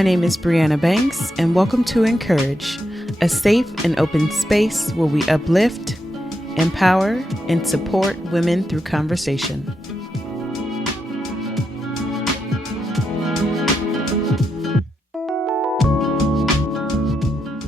My name is Breanna Banks, and welcome to enc.her.age, a safe and open space where we uplift, empower, and support women through conversation.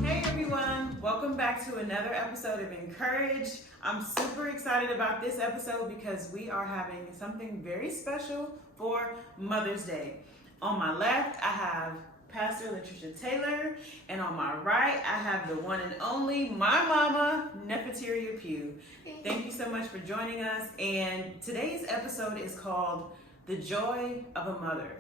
Hey everyone, welcome back to another episode of enc.her.age. I'm super excited about this episode because we are having something very special for Mother's Day. On my left, I have Pastor Latrice Taylor, and on my right, I have the one and only, my mama, Neffeteria Pugh. Thank you so much for joining us, and today's episode is called The Joy of a Mother.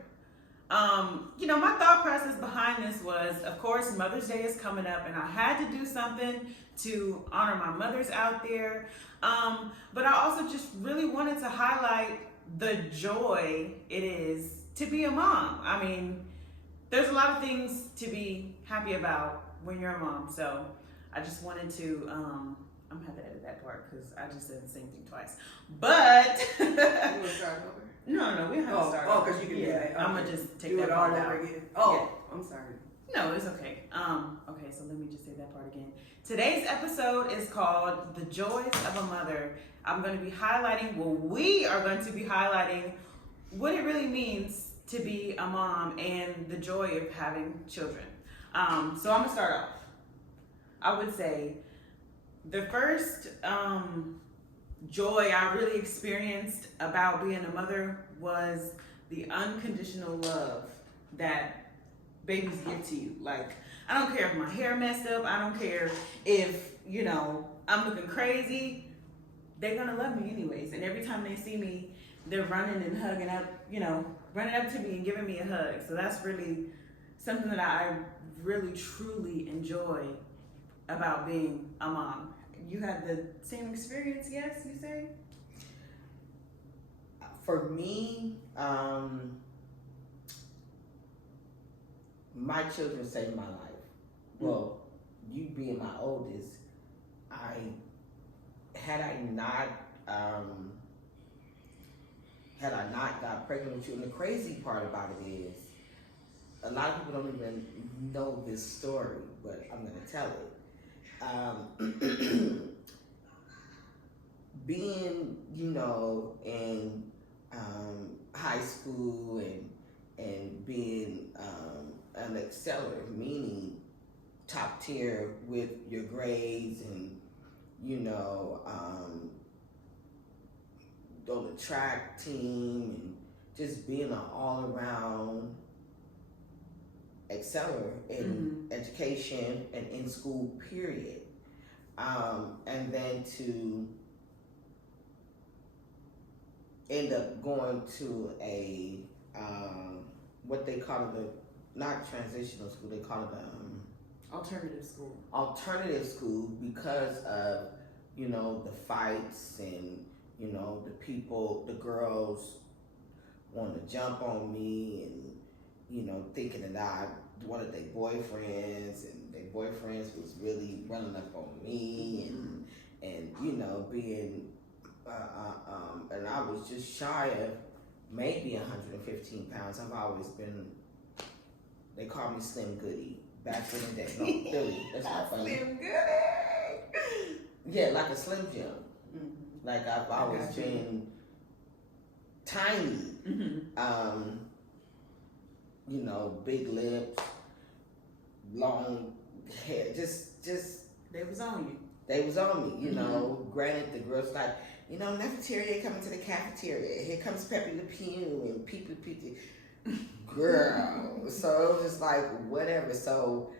My thought process behind this was, of course, Mother's Day is coming up, and I had to do something to honor my mothers out there, but I also just really wanted to highlight the joy it is to be a mom. I mean, there's a lot of things to be happy about when you're a mom. So I just wanted to, I'm gonna have to edit that part because I just said the same thing twice. But you want to start over? No, we don't have to start over. Oh, because you can do that. Okay. I'm gonna just take do that it all part over out. again. Oh, Yeah. I'm sorry. No, it's okay. Okay, so let me just say that part again. Today's episode is called The Joys of a Mother. I'm going to be highlighting, we are going to be highlighting what it really means to be a mom and the joy of having children. So I'm going to start off. I would say the first joy I really experienced about being a mother was the unconditional love that babies give to you. Like, I don't care if my hair messed up. I don't care if, I'm looking crazy. They're going to love me anyways. And every time they see me, they're running and hugging up, running up to me and giving me a hug. So that's really something that I really, truly enjoy about being a mom. You had the same experience, yes, you say? For me, my children saved my life. Well, you being my oldest, had I not got pregnant with you, and the crazy part about it is, a lot of people don't even know this story, but I'm going to tell it. Being, in high school and being an exceller, meaning top tier with your grades and, on the track team and just being an all-around exceller in education and in school, period. And then to end up going to a, what they call it, not transitional school, they call it Alternative school. Alternative school because of, the fights and, the people, the girls wanting to jump on me and, thinking that I wanted their boyfriends and their boyfriends was really running up on me and being, and I was just shy of maybe 115 pounds. I've always been, they call me Slim Goody back in the day. No, really, that's not funny. Slim Goody. Yeah, like a Slim Jim. Like I've always been tiny. Big lips, long hair, just They was on you. They was on me, Granted, the girls like, Neffeteria coming to the cafeteria. Here comes Pepe Le Pew and Pee. Girl. So it was just like, whatever. So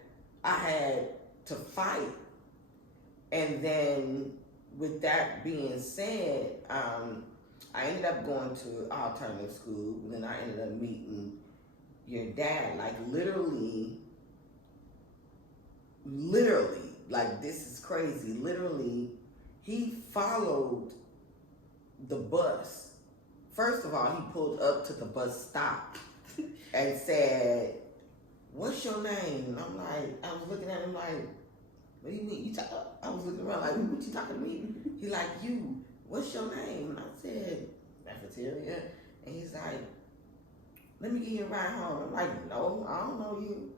I had to fight. And then with that being said, I ended up going to alternative school. Then I ended up meeting your dad. Like literally, like this is crazy. Literally, he followed the bus. First of all, he pulled up to the bus stop and said, "What's your name?" And I'm like, I was looking at him like, "What do you mean? I was looking around like, what you talking to me?" He like, "You, what's your name?" And I said, "Neffeteria." And he's like, let me give you a ride home. I'm like, no, I don't know you.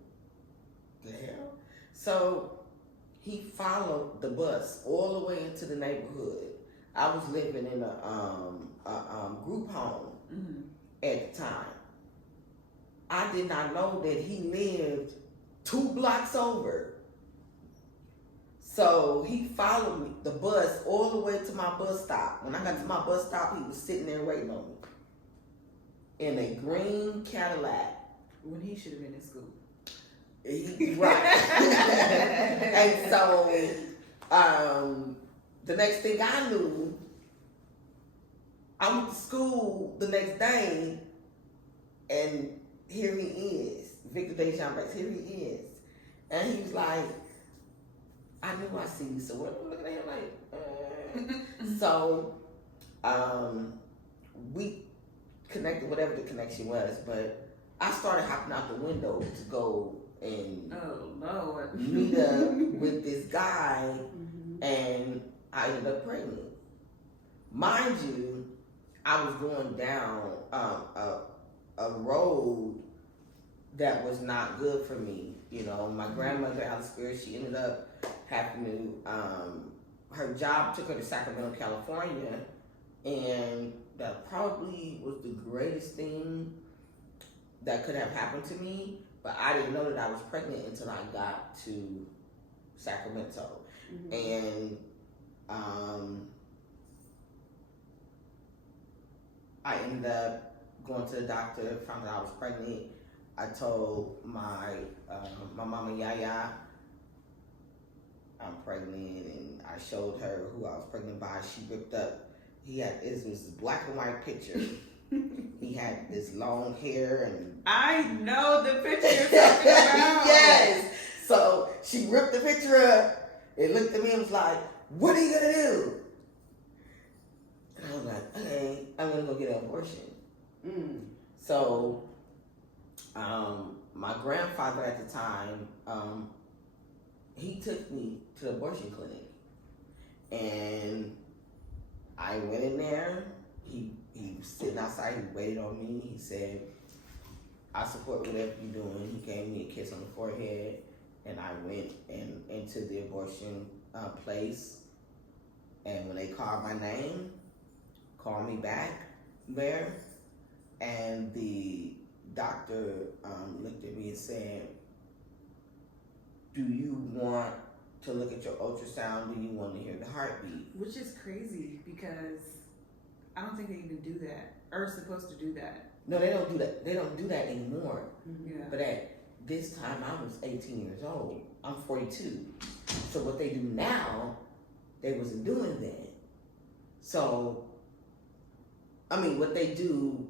The hell? So he followed the bus all the way into the neighborhood. I was living in a group home at the time. I did not know that he lived 2 blocks over. So he followed me, the bus, all the way to my bus stop. When I got to my bus stop, he was sitting there waiting on me in a green Cadillac. When he should have been in school. Right. And so the next thing I knew, I went to school the next day, and here he is, Victor Dejan Banks, here he is. And he was like, I knew I see you, so what? I'm looking at him like, So we connected, whatever the connection was, but I started hopping out the window to go and meet up with this guy, and I ended up pregnant. Mind you, I was going down a road that was not good for me. You know, my grandmother, out of spirit, she ended up having to, her job took her to Sacramento, California, and that probably was the greatest thing that could have happened to me, but I didn't know that I was pregnant until I got to Sacramento. And I ended up going to the doctor, found out I was pregnant. I told my mama Yaya I'm pregnant, and I showed her who I was pregnant by. She ripped up. It was a black and white picture. He had this long hair, and I know the picture you're talking about. Yes. So she ripped the picture up and looked at me and was like, "What are you gonna do?" And I was like, "Okay, I'm gonna go get an abortion." So, my grandfather at the time, he took me to the abortion clinic, and I went in there. He was sitting outside. He waited on me. He said, "I support whatever you're doing." He gave me a kiss on the forehead, and I went into the abortion place. And when they called my name, called me back there, and the doctor looked at me and said, "Do you want to look at your ultrasound? Do you want to hear the heartbeat?" Which is crazy, because I don't think they even do that, or are supposed to do that. No, they don't do that. They don't do that anymore. Yeah. But at this time, I was 18 years old. I'm 42. So what they do now, they wasn't doing then. So, I mean, what they do.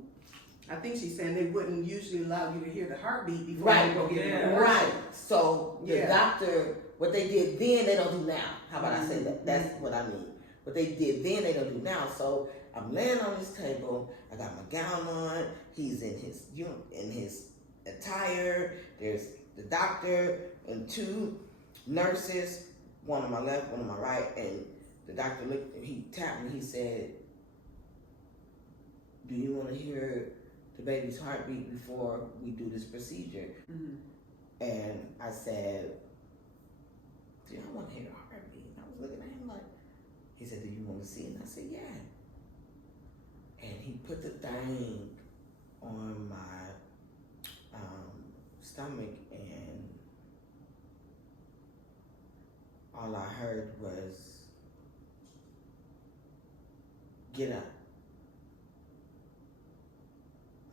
I think she's saying they wouldn't usually allow you to hear the heartbeat before Right. you go get Yeah. an abortion. Right. So the doctor, what they did then, they don't do now. How about I say that? That's what I mean. What they did then, they don't do now. So I'm laying on this table. I got my gown on. He's in his attire. There's the doctor and 2 nurses, one on my left, one on my right. And the doctor he tapped me. He said, "Do you want to hear the baby's heartbeat before we do this procedure?" And I said, "Do I want to hear the heartbeat?" And I was looking at him like, he said, "Do you want to see it?" And I said, "Yeah." And he put the thing on my stomach, and all I heard was, "Get up."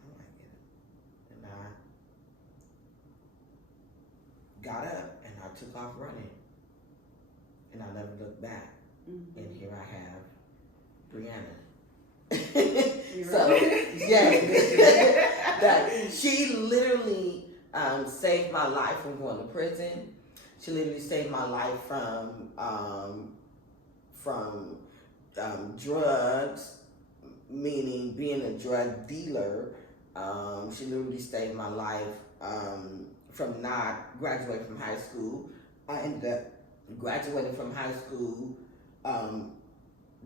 I'm like, "Get up." And I got up and I took off running, and I never looked back. And here I have Breanna. So yeah, she literally saved my life from going to prison. She literally saved my life from drugs, meaning being a drug dealer. She literally saved my life from not graduating from high school. I ended up graduating from high school.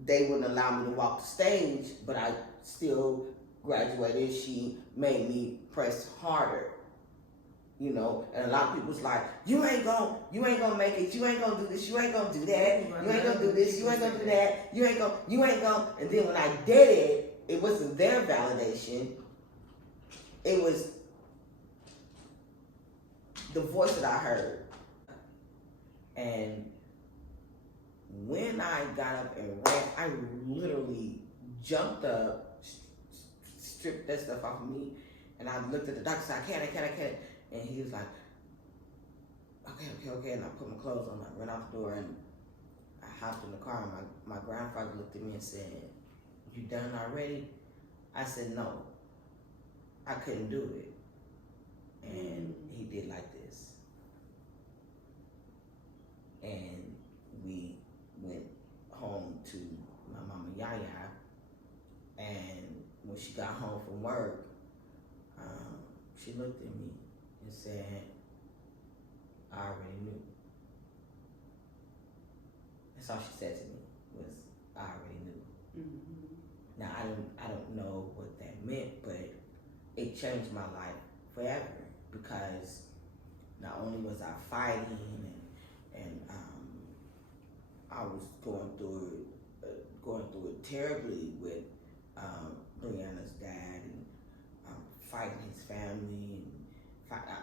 They wouldn't allow me to walk the stage, but I still graduated, she made me press harder. You know, and a lot of people's like, you ain't gonna make it, you ain't gonna do this, you ain't gonna do that, you ain't gonna do this, you ain't gonna do that, you ain't gonna, and then when I did it, it wasn't their validation, it was the voice that I heard. And when I got up and ran, I literally jumped up, stripped that stuff off of me, and I looked at the doctor and said, I can't. And he was like, okay. And I put my clothes on, I ran out the door, and I hopped in the car, and my grandfather looked at me and said, you done already? I said, no, I couldn't do it. And he did like this. And we went home to my mama Yaya, and when she got home from work, she looked at me and said, I already knew. That's all she said to me, was, I already knew. Mm-hmm. Now, I don't know what that meant, but it changed my life forever, because not only was I fighting and I was going through it terribly with Breanna's dad, and fighting his family, and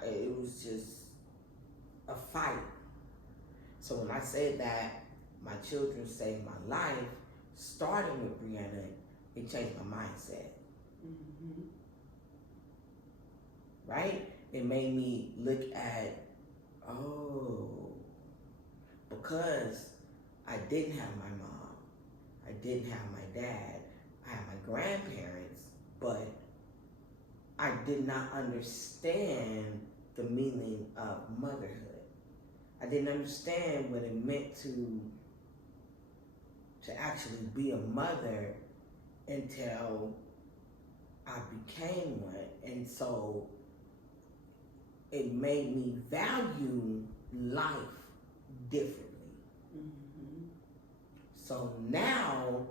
it was just a fight. So when I said that my children saved my life, starting with Breanna, it changed my mindset. Mm-hmm. Right? It made me look at, because I didn't have my mom, I didn't have my dad, I had my grandparents, but I did not understand the meaning of motherhood. I didn't understand what it meant to actually be a mother until I became one. And so it made me value life differently. Mm-hmm. So now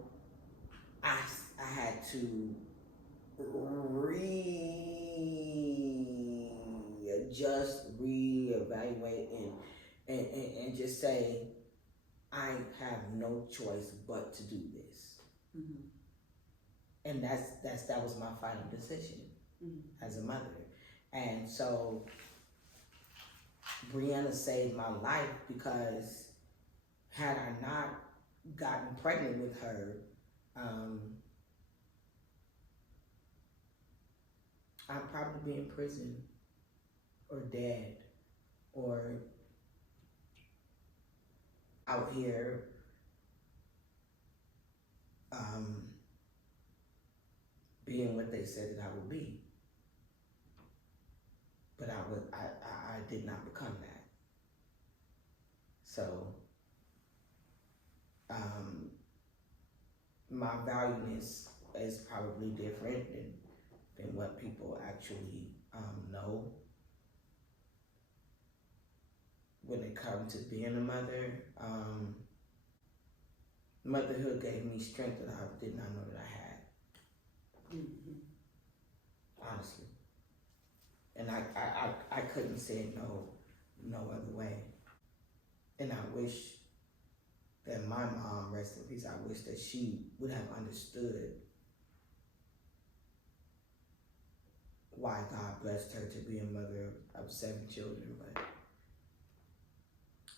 I had to readjust, reevaluate, and just say, I have no choice but to do this. Mm-hmm. And that was my final decision, mm-hmm, as a mother. And so Breanna saved my life, because had I not gotten pregnant with her, I'd probably be in prison or dead or out here being what they said that I would be. But I did not become that. So my valueness is probably different than what people actually know when it comes to being a mother. Motherhood gave me strength that I did not know that I had. Mm-hmm. Honestly. And I couldn't say it no other way. And I wish that my mom, rest in peace, I wish that she would have understood why God blessed her to be a mother of 7 children, but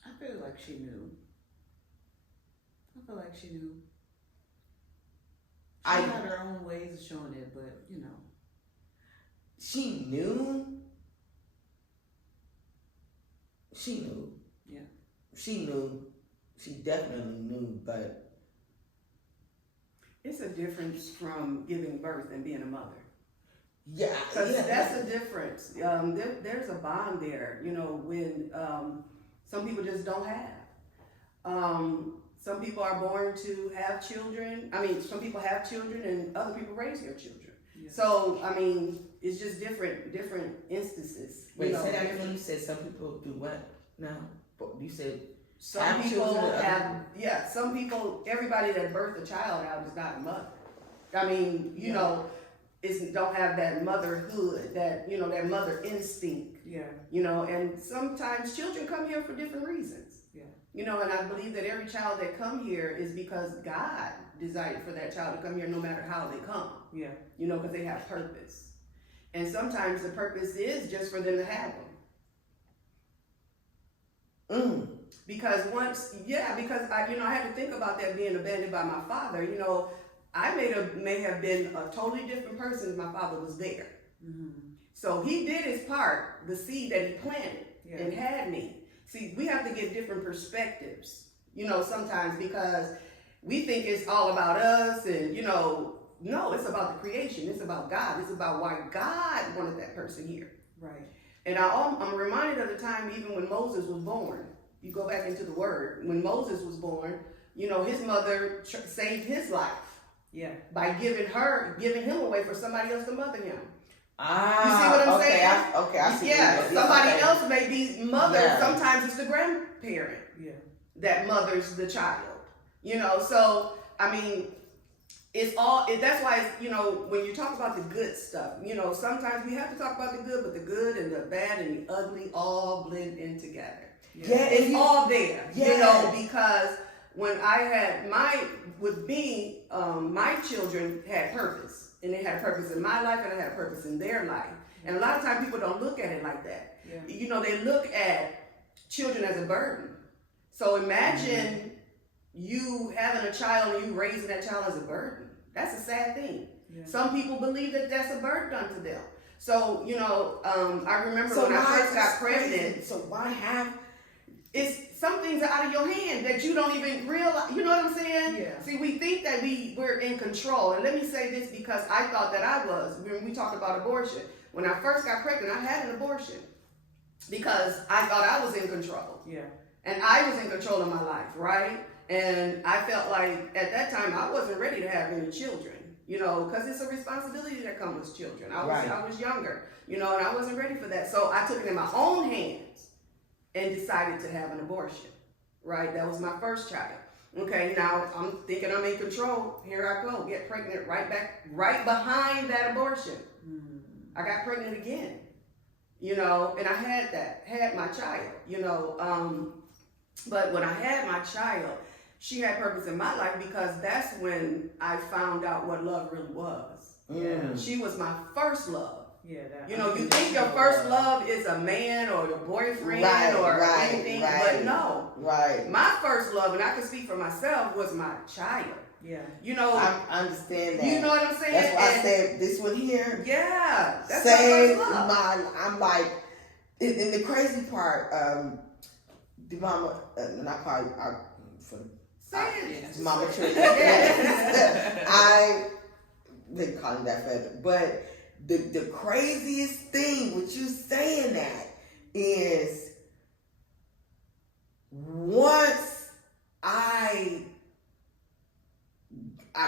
I feel like she knew. She had her own ways of showing it, but you know. She knew. Yeah. She knew. She definitely knew, but it's a difference from giving birth and being a mother. Yeah, that's a difference. There's a bond there, you know, when some people just don't have. Some people are born to have children. I mean, some people have children and other people raise their children. Yeah. So, I mean, it's just different instances. Wait, say that again. You said some people do what now? You said some people have, some people, everybody that birthed a child out is not a mother. I mean, you know, don't have that motherhood, that, you know, that mother instinct. Yeah. You know, and sometimes children come here for different reasons. Yeah. You know, and I believe that every child that come here is because God desired for that child to come here no matter how they come. Yeah. You know, because they have purpose. And sometimes the purpose is just for them to have them. Because because I had to think about that being abandoned by my father. You know, I may have been a totally different person if my father was there. Mm-hmm. So he did his part, the seed that he planted and had me. See, we have to get different perspectives, you know, sometimes, because we think it's all about us and, you know, no, it's about the creation. It's about God. It's about why God wanted that person here. Right. And I'm reminded of the time even when Moses was born. You go back into the word. When Moses was born, you know, his mother saved his life. Yeah. By giving him away for somebody else to mother him. Ah, you see what I'm saying? I see. Yeah, somebody else may be mother. Yeah. Sometimes it's the grandparent that mothers the child. You know, so I mean, that's why it's, you know, when you talk about the good stuff, you know, sometimes we have to talk about the good, but the good and the bad and the ugly all blend in together. Yeah, it's all there. Yeah. You know, because when I had my children had purpose. And they had a purpose in my life, and I had a purpose in their life. And a lot of times people don't look at it like that. Yeah. You know, they look at children as a burden. So imagine you having a child and you raising that child as a burden. That's a sad thing. Yeah. Some people believe that that's a burden unto them. So, you know, I remember when I first got pregnant. So why have... Some things are out of your hand that you don't even realize. You know what I'm saying? Yeah. See, we think that we're in control. And let me say this, because I thought that I was. When we talked about abortion, when I first got pregnant, I had an abortion because I thought I was in control. Yeah. And I was in control of my life, right? And I felt like at that time I wasn't ready to have any children. You know, because it's a responsibility that comes with children. I was younger, you know, and I wasn't ready for that. So I took it in my own hands and decided to have an abortion, right? That was my first child. Okay, now I'm thinking I'm in control. Here I go, get pregnant right behind that abortion. I got pregnant again, you know, and I had my child, you know. But when I had my child, she had purpose in my life because that's when I found out what love really was. Yeah. She was my first love. Yeah, you know, you think your first love is a man or your boyfriend or anything, but no. Right. My first love, and I can speak for myself, was my child. Yeah. You know, I understand that. You know what I'm saying? That's why I said this one here. Yeah. That's my first love. I'm like, and the crazy part, the mama, not probably, Mama Trick. I been calling that forever, but the craziest thing with you saying that is once I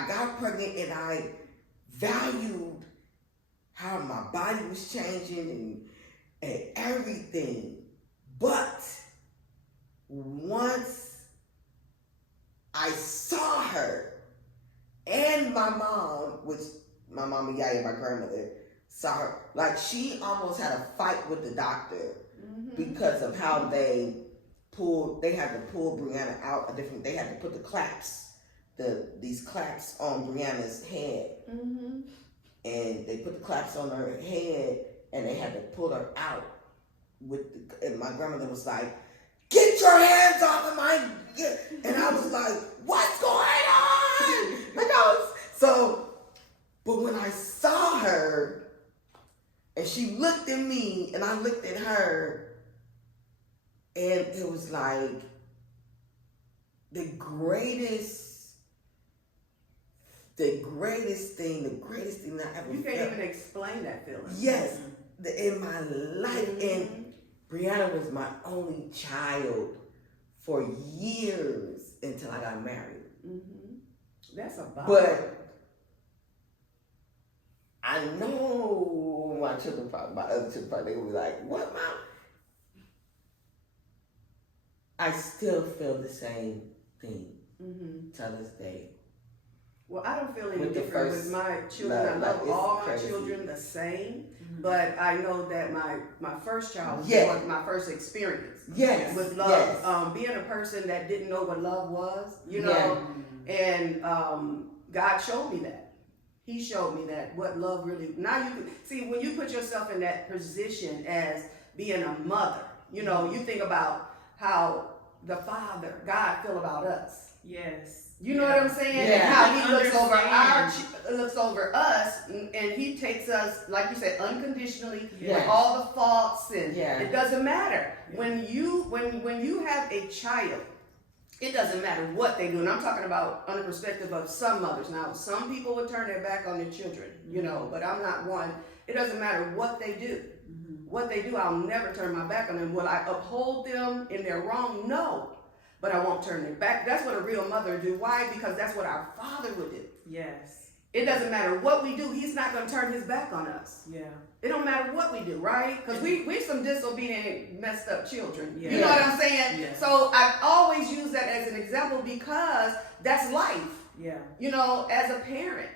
got pregnant and I valued how my body was changing and everything, but once I saw her and my mom, which my mama Yaya, my grandmother, saw her, like she almost had a fight with the doctor because of how they had to pull Breanna out they had to put the claps, these claps on Breanna's head. And they put the claps on her head and they had to pull her out and my grandmother was like, "Get your hands off of my," and I was like, "What's going on?" But when I saw her and she looked at me and I looked at her, and it was like the greatest thing that I ever You can't felt. even explain that feeling. Yes, in my life. And Breanna was my only child for years until I got married. That's a bummer. But I know my other children probably, they will be like, "What, Mom?" I still feel the same thing to this day. Well, I don't feel any With the different first with my children. love, I love all my crazy. children the same, Mhm. but I know that my first child was Yeah. my first experience Yes. with love. Yes. Being a person that didn't know what love was, you know, Yeah. and God showed me that. He showed me that what love really. Now you can see when you put yourself in that position as being a mother. You know, you think about how the Father, God, feel about us. Yes. You know what I'm saying? Yeah. And how He Understand. looks over us, and He takes us, like you said, unconditionally Yeah. with all the faults, and Yeah. it doesn't matter Yeah. when you have a child. It doesn't matter what they do, and I'm talking about on the perspective of some mothers. Now, some people would turn their back on their children, you know, but I'm not one. It doesn't matter what they do. Mhm. What they do, I'll never turn my back on them. Will I uphold them in their wrong? No. But I won't turn their back. That's what a real mother do. Why? Because that's what our Father would do. Yes. It doesn't matter what we do. He's not going to turn his back on us. Yeah. It don't matter what we do, right? Because we're some disobedient, messed up children. Yeah. You know what I'm saying? Yeah. So I always use that as an example because that's life. Yeah. You know, as a parent,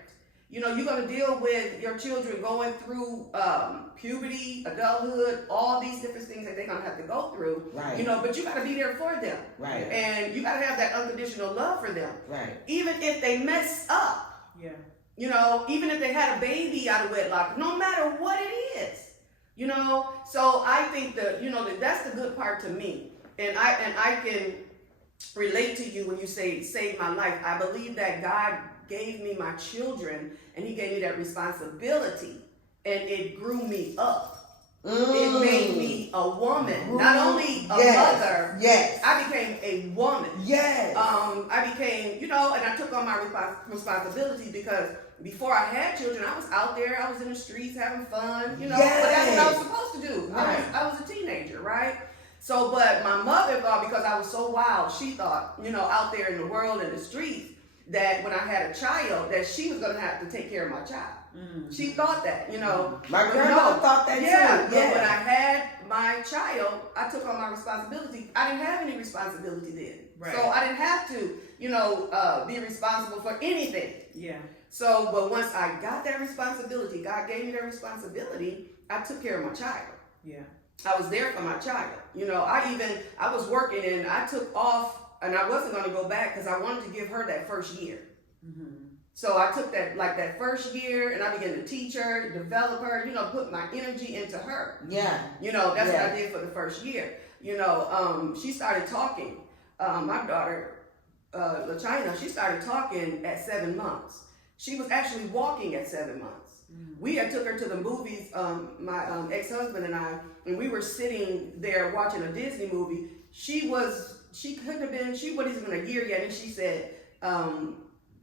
you know, you're going to deal with your children going through puberty, adulthood, all these different things that they're going to have to go through. Right. You know, but you got to be there for them. Right. And you got to have that unconditional love for them. Right. Even if they mess up, Yeah. you know, even if they had a baby out of wedlock, no matter what it is, you know. So I think that, you know, that's the good part to me. And I can relate to you when you say save my life. I believe that God gave me my children and He gave me that responsibility, and it grew me up. It made me a woman, not only a mother. Yes. I became a woman. Yes. I became, you know, and I took on my responsibility because before I had children, I was out there, I was in the streets having fun, you know, but that's what I was supposed to do. Right. I was a teenager, right? So, but my mother thought, because I was so wild, she thought, you know, out there in the world, in the streets, that when I had a child, that she was going to have to take care of my child. Mm. She thought that, you know. My But grandma no. thought that Yeah, too. but when I had my child, I took on my responsibility. I didn't have any responsibility then. Right. So I didn't have to, you know, be responsible for anything. Yeah. So, but once I got that responsibility, God gave me that responsibility, I took care of my child. Yeah. I was there for my child. You know, I was working and I took off, and I wasn't going to go back because I wanted to give her that first year. Mm-hmm. So I took that first year and I began to teach her, develop her, you know, put my energy into her. Yeah. You know, that's what I did for the first year. You know, she started talking. My daughter, LaChina, she started talking at 7 months. She was actually walking at 7 months. Mm-hmm. We had took her to the movies, my ex-husband and I, and we were sitting there watching a Disney movie. She wasn't even a year yet, and she said,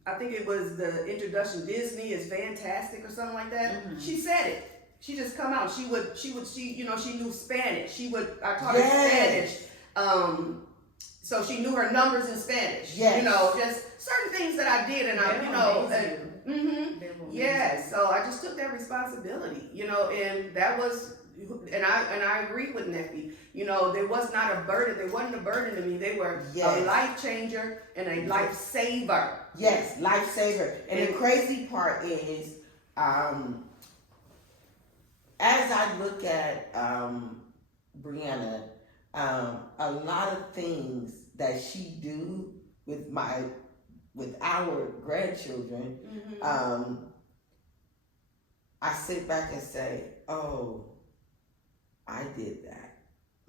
I think it was the introduction, Disney is fantastic or something like that. Mm-hmm. She said it. She just come out. She you know, she knew Spanish. I taught her Spanish. So she knew her numbers in Spanish. Yes. You know, just certain things that I did, and Yes. So I just took that responsibility, you know, and that was, and I agree with Neffy. You know, there was not a burden. They wasn't a burden to me. They were a life changer and a life saver. Yes, lifesaver. And the crazy part is, as I look at Breanna, a lot of things that she do with our grandchildren, I sit back and say, oh, I did that.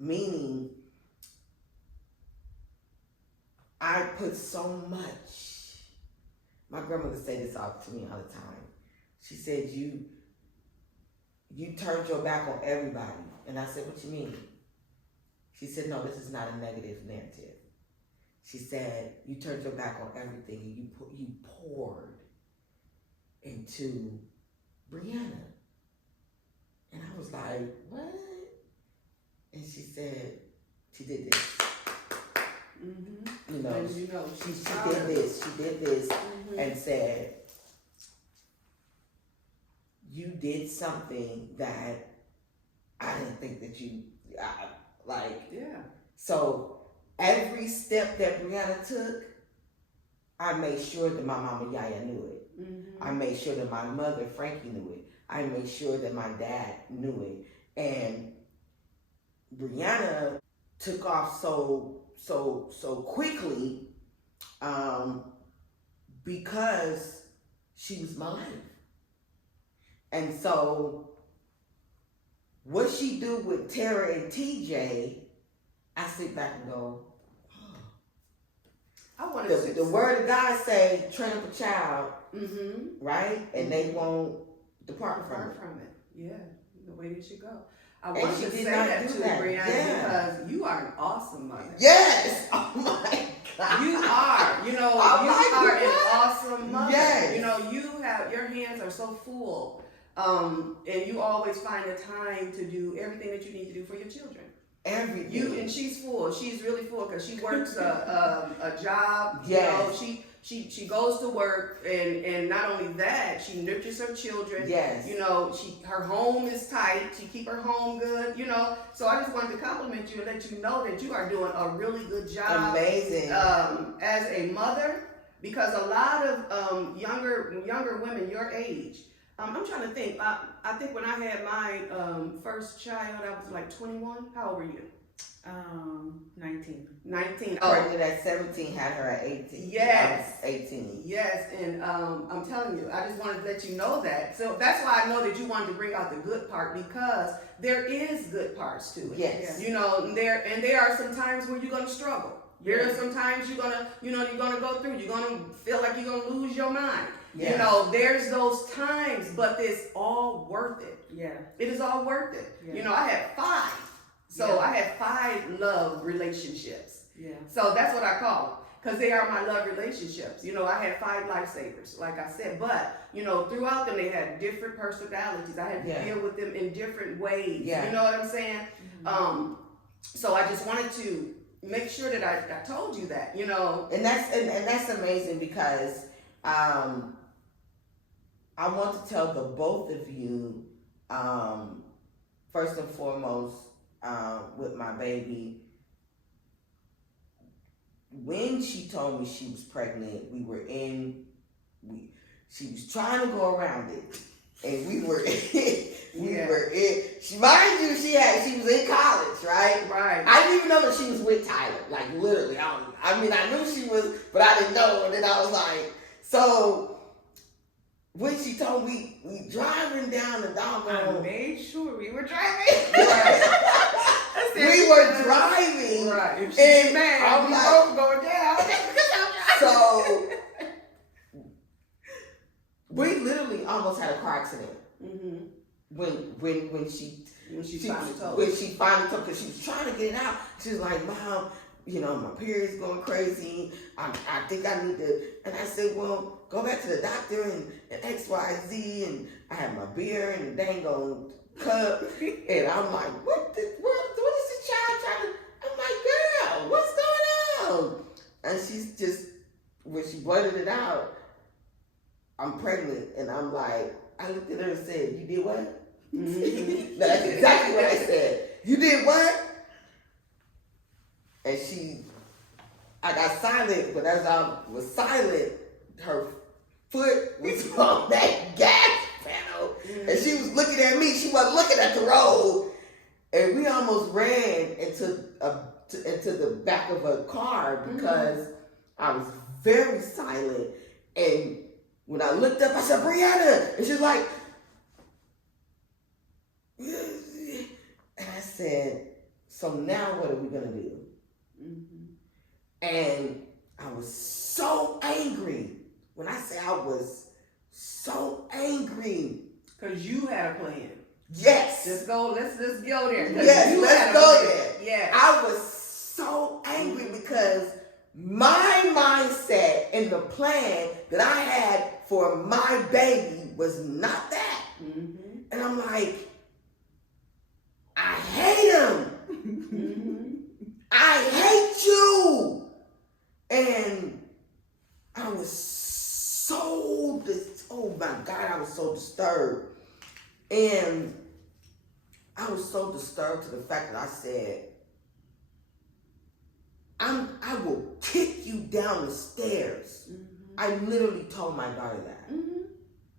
Meaning, I put so much. My grandmother said this all to me all the time. She said, you turned your back on everybody. And I said, what you mean? She said, no, this is not a negative narrative. She said, you turned your back on everything and you poured into Breanna. And I was like, what? And she said, she did this. You know, And you know, she did this, and said, you did something that I didn't think that like. Yeah. So every step that Breanna took, I made sure that my mama Yaya knew it. Mm-hmm. I made sure that my mother Frankie knew it. I made sure that my dad knew it. And Breanna took off so quickly because she was my life. And so what she do with Tara and TJ, I sit back and go, I want the word of God say, train up a child, mm-hmm. right? And they won't depart from it. Yeah, the way they should go. I And want she to did say not that do to that. Breanna because you are an awesome mother. Yes! Oh my God. You are. You know, I'm you like, are an what? awesome mother. Yes. You know, your hands are so full. And you always find the time to do everything that you need to do for your children. Everything. And she's full. She's really full because she works a job. Yes. You know, she goes to work, and not only that, she nurtures her children. Yes. You know, her home is tight. She keep her home good. You know, so I just wanted to compliment you and let you know that you are doing a really good job. Amazing. As a mother, because a lot of younger women your age. I'm trying to think. I think when I had my first child, I was like 21. How old were you? 19. 19. Pregnant at 17, had her at 18. Yes. I was 18. Yes, and I'm telling you, I just wanted to let you know that. So that's why I know that you wanted to bring out the good part, because there is good parts to it. Yes. You know, there are some times where you're gonna struggle. There are some times you're gonna go through. You're gonna feel like you're gonna lose your mind. Yes. You know, there's those times, but it's all worth it. Yeah. It is all worth it. Yeah. You know, I had 5. So I had 5 love relationships. Yeah. So that's what I call them, because they are my love relationships. You know, I had 5 lifesavers, like I said, but, you know, throughout them, they had different personalities. I had to deal with them in different ways. Yeah. You know what I'm saying? Mm-hmm. So I just wanted to make sure that I told you that, you know. And that's amazing, because I want to tell the both of you, first and foremost, with my baby, when she told me she was pregnant, she was trying to go around it, and we were mind you, she was in college, right? Right. I didn't even know that she was with Tyler, like literally. I knew she was, but I didn't know, and then I was like, so when she told me we driving down the doggone, I made sure we were driving. Right. We were driving. Right. If she's mad, I'm we like, both going down. So we literally almost had a car accident. Mm-hmm. When she finally told, because she was trying to get it out. She was like, Mom, you know, my period's going crazy. I think I need to. And I said, well, go back to the doctor and X, Y, Z. And I had my beer and the dang on cup. And I'm like, what is this child trying to? I'm like, girl, what's going on? And she's just, when she blurted it out, I'm pregnant. And I'm like, I looked at her and said, you did what? Mm-hmm. That's exactly what I said. You did what? And I got silent, but as I was silent, her foot was on that gas pedal, and she was looking at me. She wasn't looking at the road, and we almost ran into the back of a car because I was very silent. And when I looked up, I said, Breanna, and she's like, and I said, so now what are we gonna do? And I was so angry. When I say I was so angry, because you had a plan. Yes. Let's go there. Yes, let's go there. Yeah. I was so angry because my mindset and the plan that I had for my baby was not that. Mm-hmm. And I'm like, I hate him. I hate you. And I was oh my God, I was so disturbed. And I was so disturbed to the fact that I said, I will kick you down the stairs. I literally told my daughter that.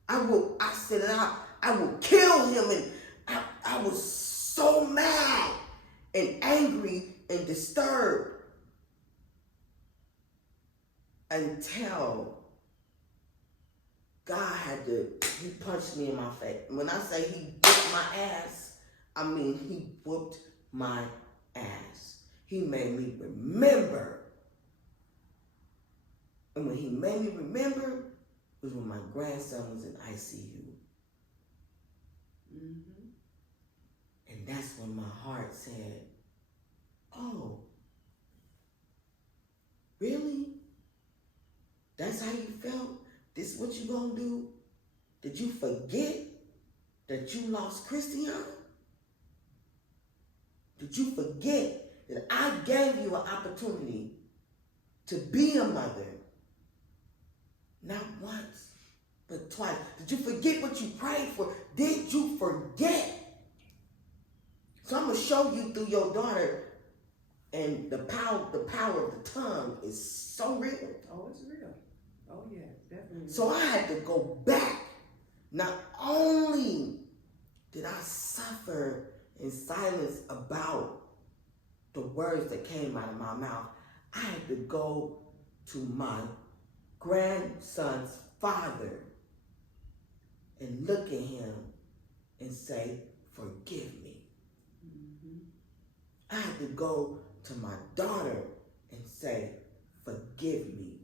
I said I will kill him, and I was so mad and angry and disturbed until God he punched me in my face. When I say he whooped my ass, I mean he whooped my ass. He made me remember. And when he made me remember was when my grandson was in ICU. And that's when my heart said, oh, really? That's how you felt? This is what you gonna do? Did you forget that you lost Christian? Did you forget that I gave you an opportunity to be a mother? Not once, but twice. Did you forget what you prayed for? Did you forget? So I'm gonna show you through your daughter, and the power of the tongue is so real. Oh, it's real. Oh yeah, definitely. So I had to go back. Not only did I suffer in silence about the words that came out of my mouth, I had to go to my grandson's father and look at him and say, forgive me. I had to go to my daughter and say, forgive me.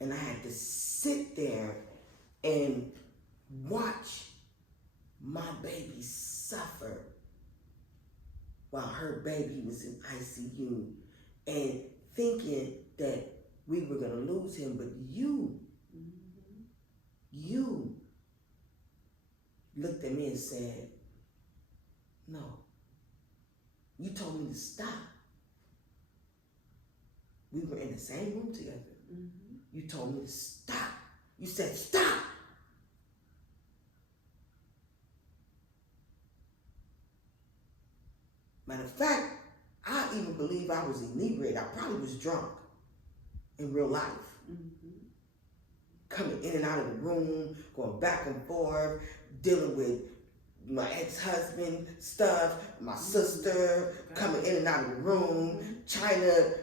And I had to sit there and watch my baby suffer while her baby was in ICU, and thinking that we were going to lose him. But you looked at me and said, no. You told me to stop. We were in the same room together. You told me to stop. You said, stop. Matter of fact, I even believe I was inebriated. I probably was drunk in real life. Coming in and out of the room, going back and forth, dealing with my ex-husband stuff, my sister, coming in and out of the room, trying to,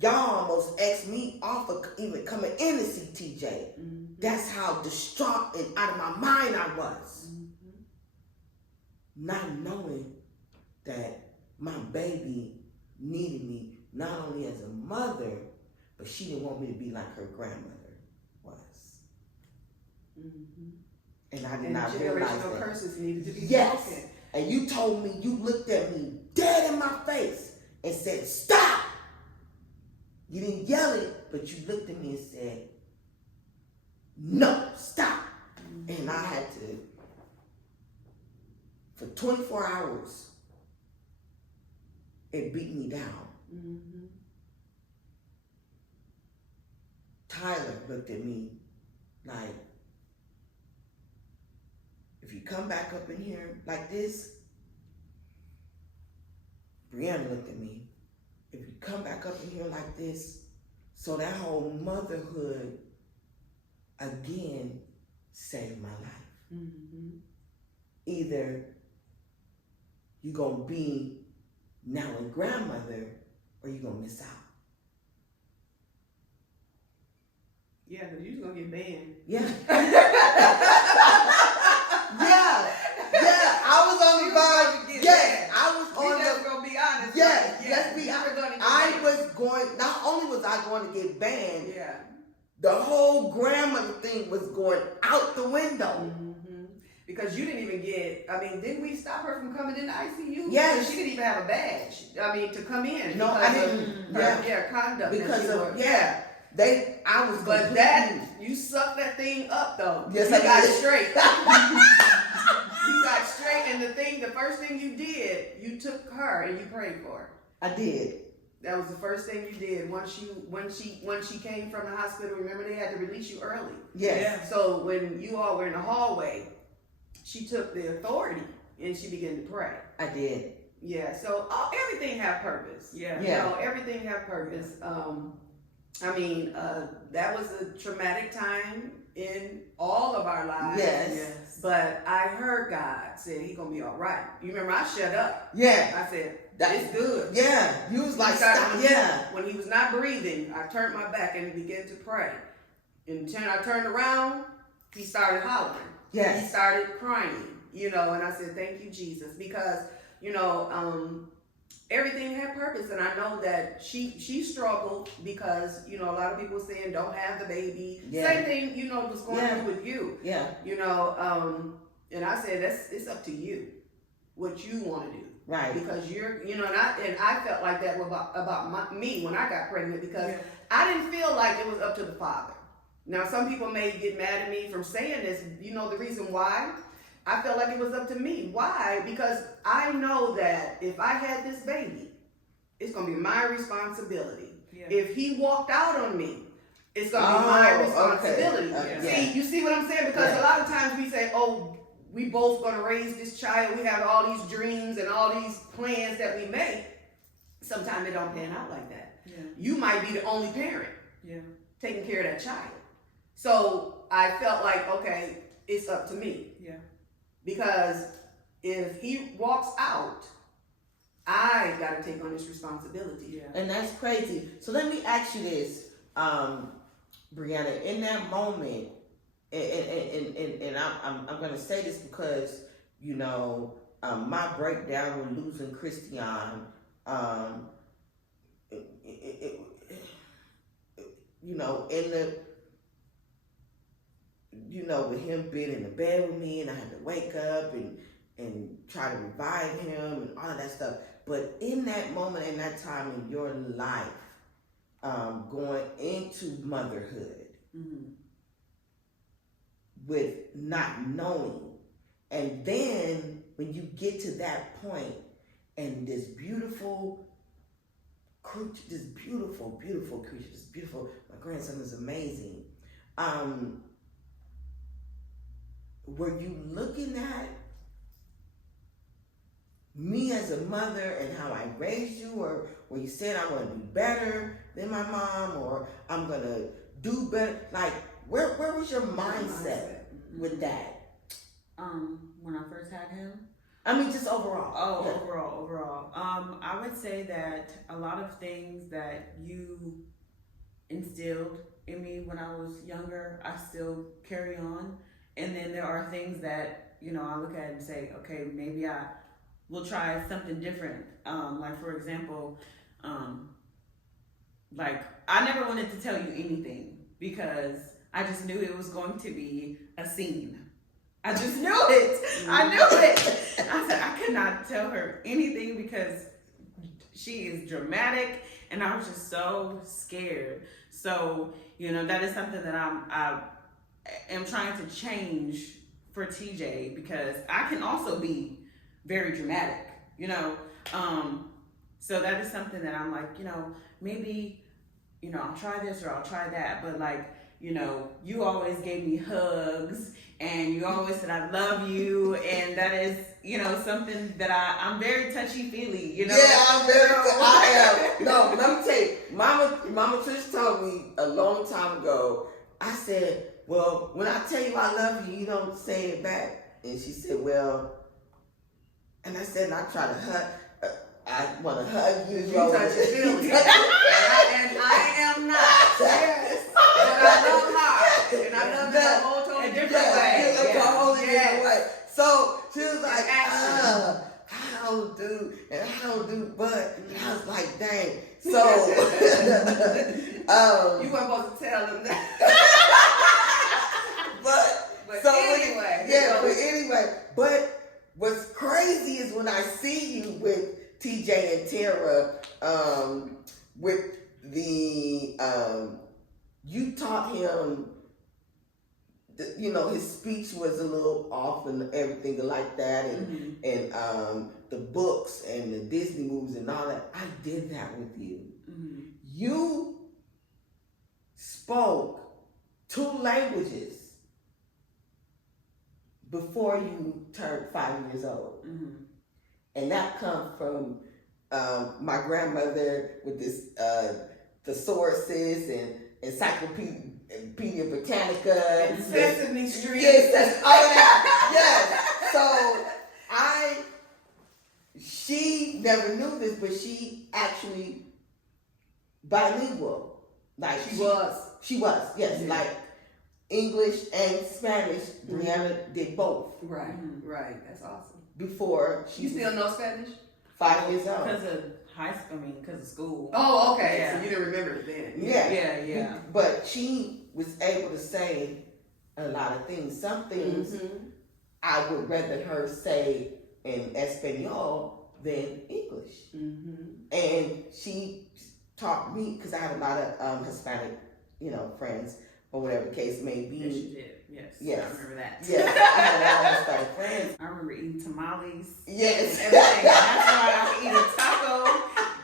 y'all almost asked me off of even coming in to see TJ. That's how distraught and out of my mind I was. Not knowing that my baby needed me not only as a mother, but she didn't want me to be like her grandmother was. And I did not realize that. Generational curses needed to be yes. broken. And you told me, you looked at me dead in my face and said, stop. You didn't yell it, but you looked at me and said, no, stop. And I had to, for 24 hours, it beat me down. Tyler looked at me like, if you come back up in here like this, Breanna looked at me, if you come back up in here like this, so that whole motherhood again saved my life. Either you're gonna be now a grandmother or you're gonna miss out. Yeah, because you're going to get banned. Yeah. Yeah, I was on the vibe. Yeah, I was on the. We're going to be honest. Yeah, right? let's be honest. I was going. Not only was I going to get banned, the whole grandmother thing was going out the window. Because you didn't even get. I mean, didn't we stop her from coming into ICU? Yes. She didn't even have a badge. I mean, to come in. No, I didn't. Her conduct. Because of I was. But that you sucked that thing up though. Yes, you I got did. straight. You got straight, and the first thing you did, you took her and you prayed for her. I did. That was the first thing you did. Once she came from the hospital, remember they had to release you early. Yes. Yeah. So when you all were in the hallway, she took the authority and she began to pray. I did. Yeah, so everything have purpose. Yeah. You know, everything have purpose. That was a traumatic time in all of our lives. Yes. But I heard God say He gonna be all right. You remember I shut up. Yeah. I said, it's good. Yeah. You was like, stop. When he was not breathing, I turned my back and began to pray. And I turned around, he started hollering. Yes. He started crying, you know, and I said, thank you, Jesus. Because, you know, everything had purpose. And I know that she struggled because, you know, a lot of people were saying don't have the baby. Yeah. Same thing, you know, was going on with you. Yeah. You know, and I said, it's up to you, what you want to do. Right. Because you're, you know, and I felt like that about me when I got pregnant, because I didn't feel like it was up to the father. Now, some people may get mad at me from saying this. You know the reason why? I felt like it was up to me. Why? Because I know that if I had this baby, it's going to be my responsibility. Yeah. If he walked out on me, it's going to be my responsibility. Okay. See, you see what I'm saying? Because a lot of times we say, oh, we both going to raise this child. We have all these dreams and all these plans that we make. Sometimes it don't pan out like that. Yeah. You might be the only parent taking care of that child. So I felt like, okay, it's up to me. Yeah. Because if he walks out, I got to take on this responsibility. Yeah. And that's crazy. So let me ask you this, Breanna, in that moment, and I'm going to say this because, you know, my breakdown with losing Christian, you know, in the, you know, with him being in the bed with me and I had to wake up and try to revive him and all of that stuff. But in that moment, in that time in your life, going into motherhood with not knowing, and then when you get to that point and this beautiful creature, this beautiful creature, this beautiful, my grandson is amazing. Were you looking at me as a mother and how I raised you, or were you saying I'm going to be better than my mom, or I'm going to do better? Like, where was your mindset with that? When I first had him? I mean, just overall. Oh, yeah. Overall. I would say that a lot of things that you instilled in me when I was younger, I still carry on. And then there are things that, you know, I look at and say, okay, maybe I will try something different. Like, for example, like, I never wanted to tell you anything because I just knew it was going to be a scene. I just knew it. I knew it. I said, I could not tell her anything because she is dramatic and I was just so scared. So, you know, that is something that I am trying to change for TJ, because I can also be very dramatic, you know. So that is something that I'm like, you know, maybe, you know, I'll try this or I'll try that. But like, you know, you always gave me hugs and you always said I love you, and that is, you know, something that I'm very touchy-feely, you know. Yeah, I'm very, I am. No, let me tell you, Mama Trish told me a long time ago, I said, well, when I tell you I love you, you don't say it back. And she said, well, and I said, and I try to hug, I want to hug you. You touch your feelings. and I am not. Yes. But I love her. And I love her a whole totally different way. A whole different way. So she was like, I don't do, but I was like, dang. So, you weren't supposed to tell them that. But anyway, but what's crazy is when I see you with TJ and Tara, with the, you taught him, you know, his speech was a little off and everything like that, and the books and the Disney movies and all that. I did that with you. You spoke 2 languages before you turned 5 years old. and that comes from my grandmother with this thesauruses and Encyclopedia Britannica And Sesame Street. Yes, all of that. Yes. So she never knew this, but she actually bilingual. Like she was, yes, Yeah. like English and Spanish. Breanna did both. Right, right. That's awesome. Before she You still know Spanish? 5 years old. Because of high school, because of school. Oh, okay. Yeah. So you didn't remember it then. Yeah. But she was able to say a lot of things. Some things I would rather her say in Espanol than English. And she taught me, because I have a lot of Hispanic, friends, or whatever the case may be. Yes, you did. Yes. I remember that. Yes, I have a lot of Hispanic friends. I remember eating tamales. Yes. Everything. That's why I can eat a taco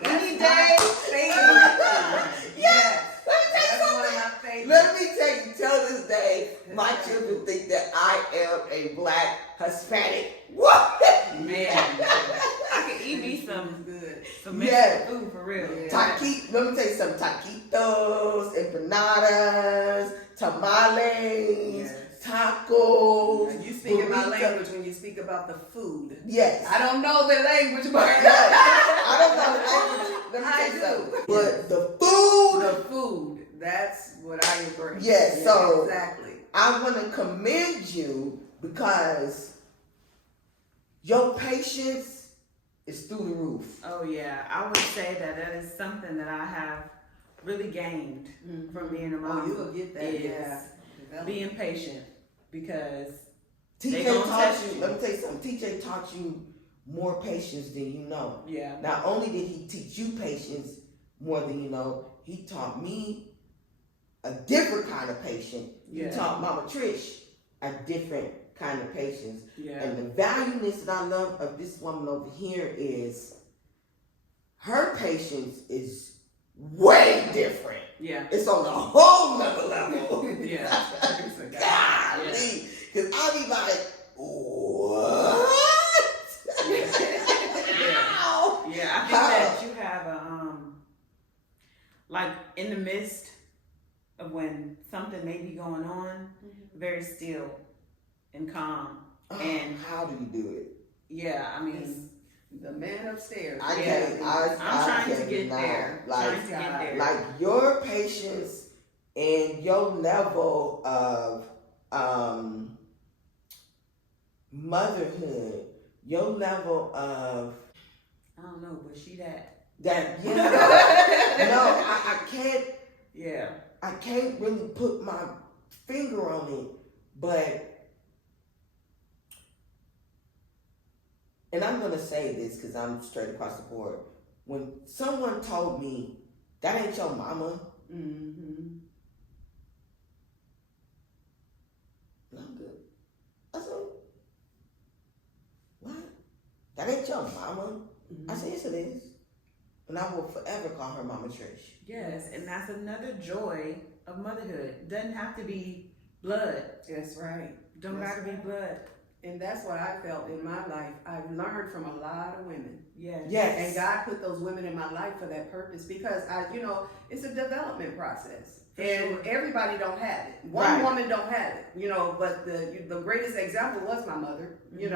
any day. Favorite. Yes. That's one of my favorites. Let me tell you, till this day, my children think that I am a black Hispanic. What? Man, I can eat me some Mexican food for real. Let me tell you something. Taquitos, empanadas, tamales, tacos. Now, you speak in my language when you speak about the food. Yes. I don't know the language, but I don't know the language. Let me tell you something. But the food. That's what I embrace. Yes, so exactly. I want to commend you because your patience is through the roof. Oh yeah, I would say that is something that I have really gained from being a mom. Oh, you will get that. Is being patient, because TJ taught you. Let me tell you something. TJ taught you more patience than you know. Yeah. Not only did he teach you patience more than you know, he taught me a different kind of patience. Yeah. He taught Mama Trish a different kind of patience. Yeah. And the valueness that I love of this woman over here is her patience is way different. Yeah. It's on a whole nother level. Yeah. Golly. Because I be like, what? Yeah, I think that you have like in the midst of when something may be going on, very still and calm. And how do you do it? Yeah, I mean, the man upstairs. I'm trying to get there. Like your patience and your level of motherhood, your level of I don't know, but she that. No, I can't. Yeah. I can't really put my finger on it, but, and I'm gonna say this because I'm straight across the board. When someone told me that ain't your mama, I'm good. I said, what? That ain't your mama? I said, yes, it is. And I will forever call her Mama Trish. Yes, and that's another joy of motherhood. Doesn't have to be blood. That's right. Don't gotta be blood. And that's what I felt in my life. I've learned from a lot of women. Yes. And God put those women in my life for that purpose because it's a development process. And everybody don't have it. One woman don't have it, but the greatest example was my mother, and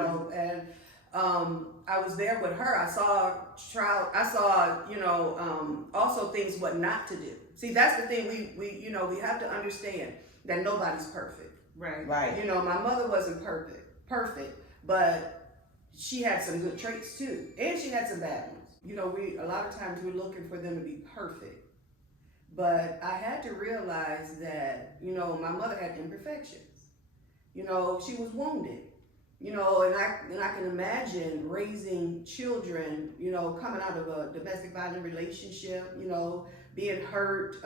I was there with her. I saw also things what not to do. See, that's the thing we have to understand that nobody's perfect. Right. My mother wasn't perfect, but she had some good traits too. And she had some bad ones. A lot of times we're looking for them to be perfect. But I had to realize that, my mother had imperfections. She was wounded. And I can imagine raising children, coming out of a domestic violence relationship, being hurt,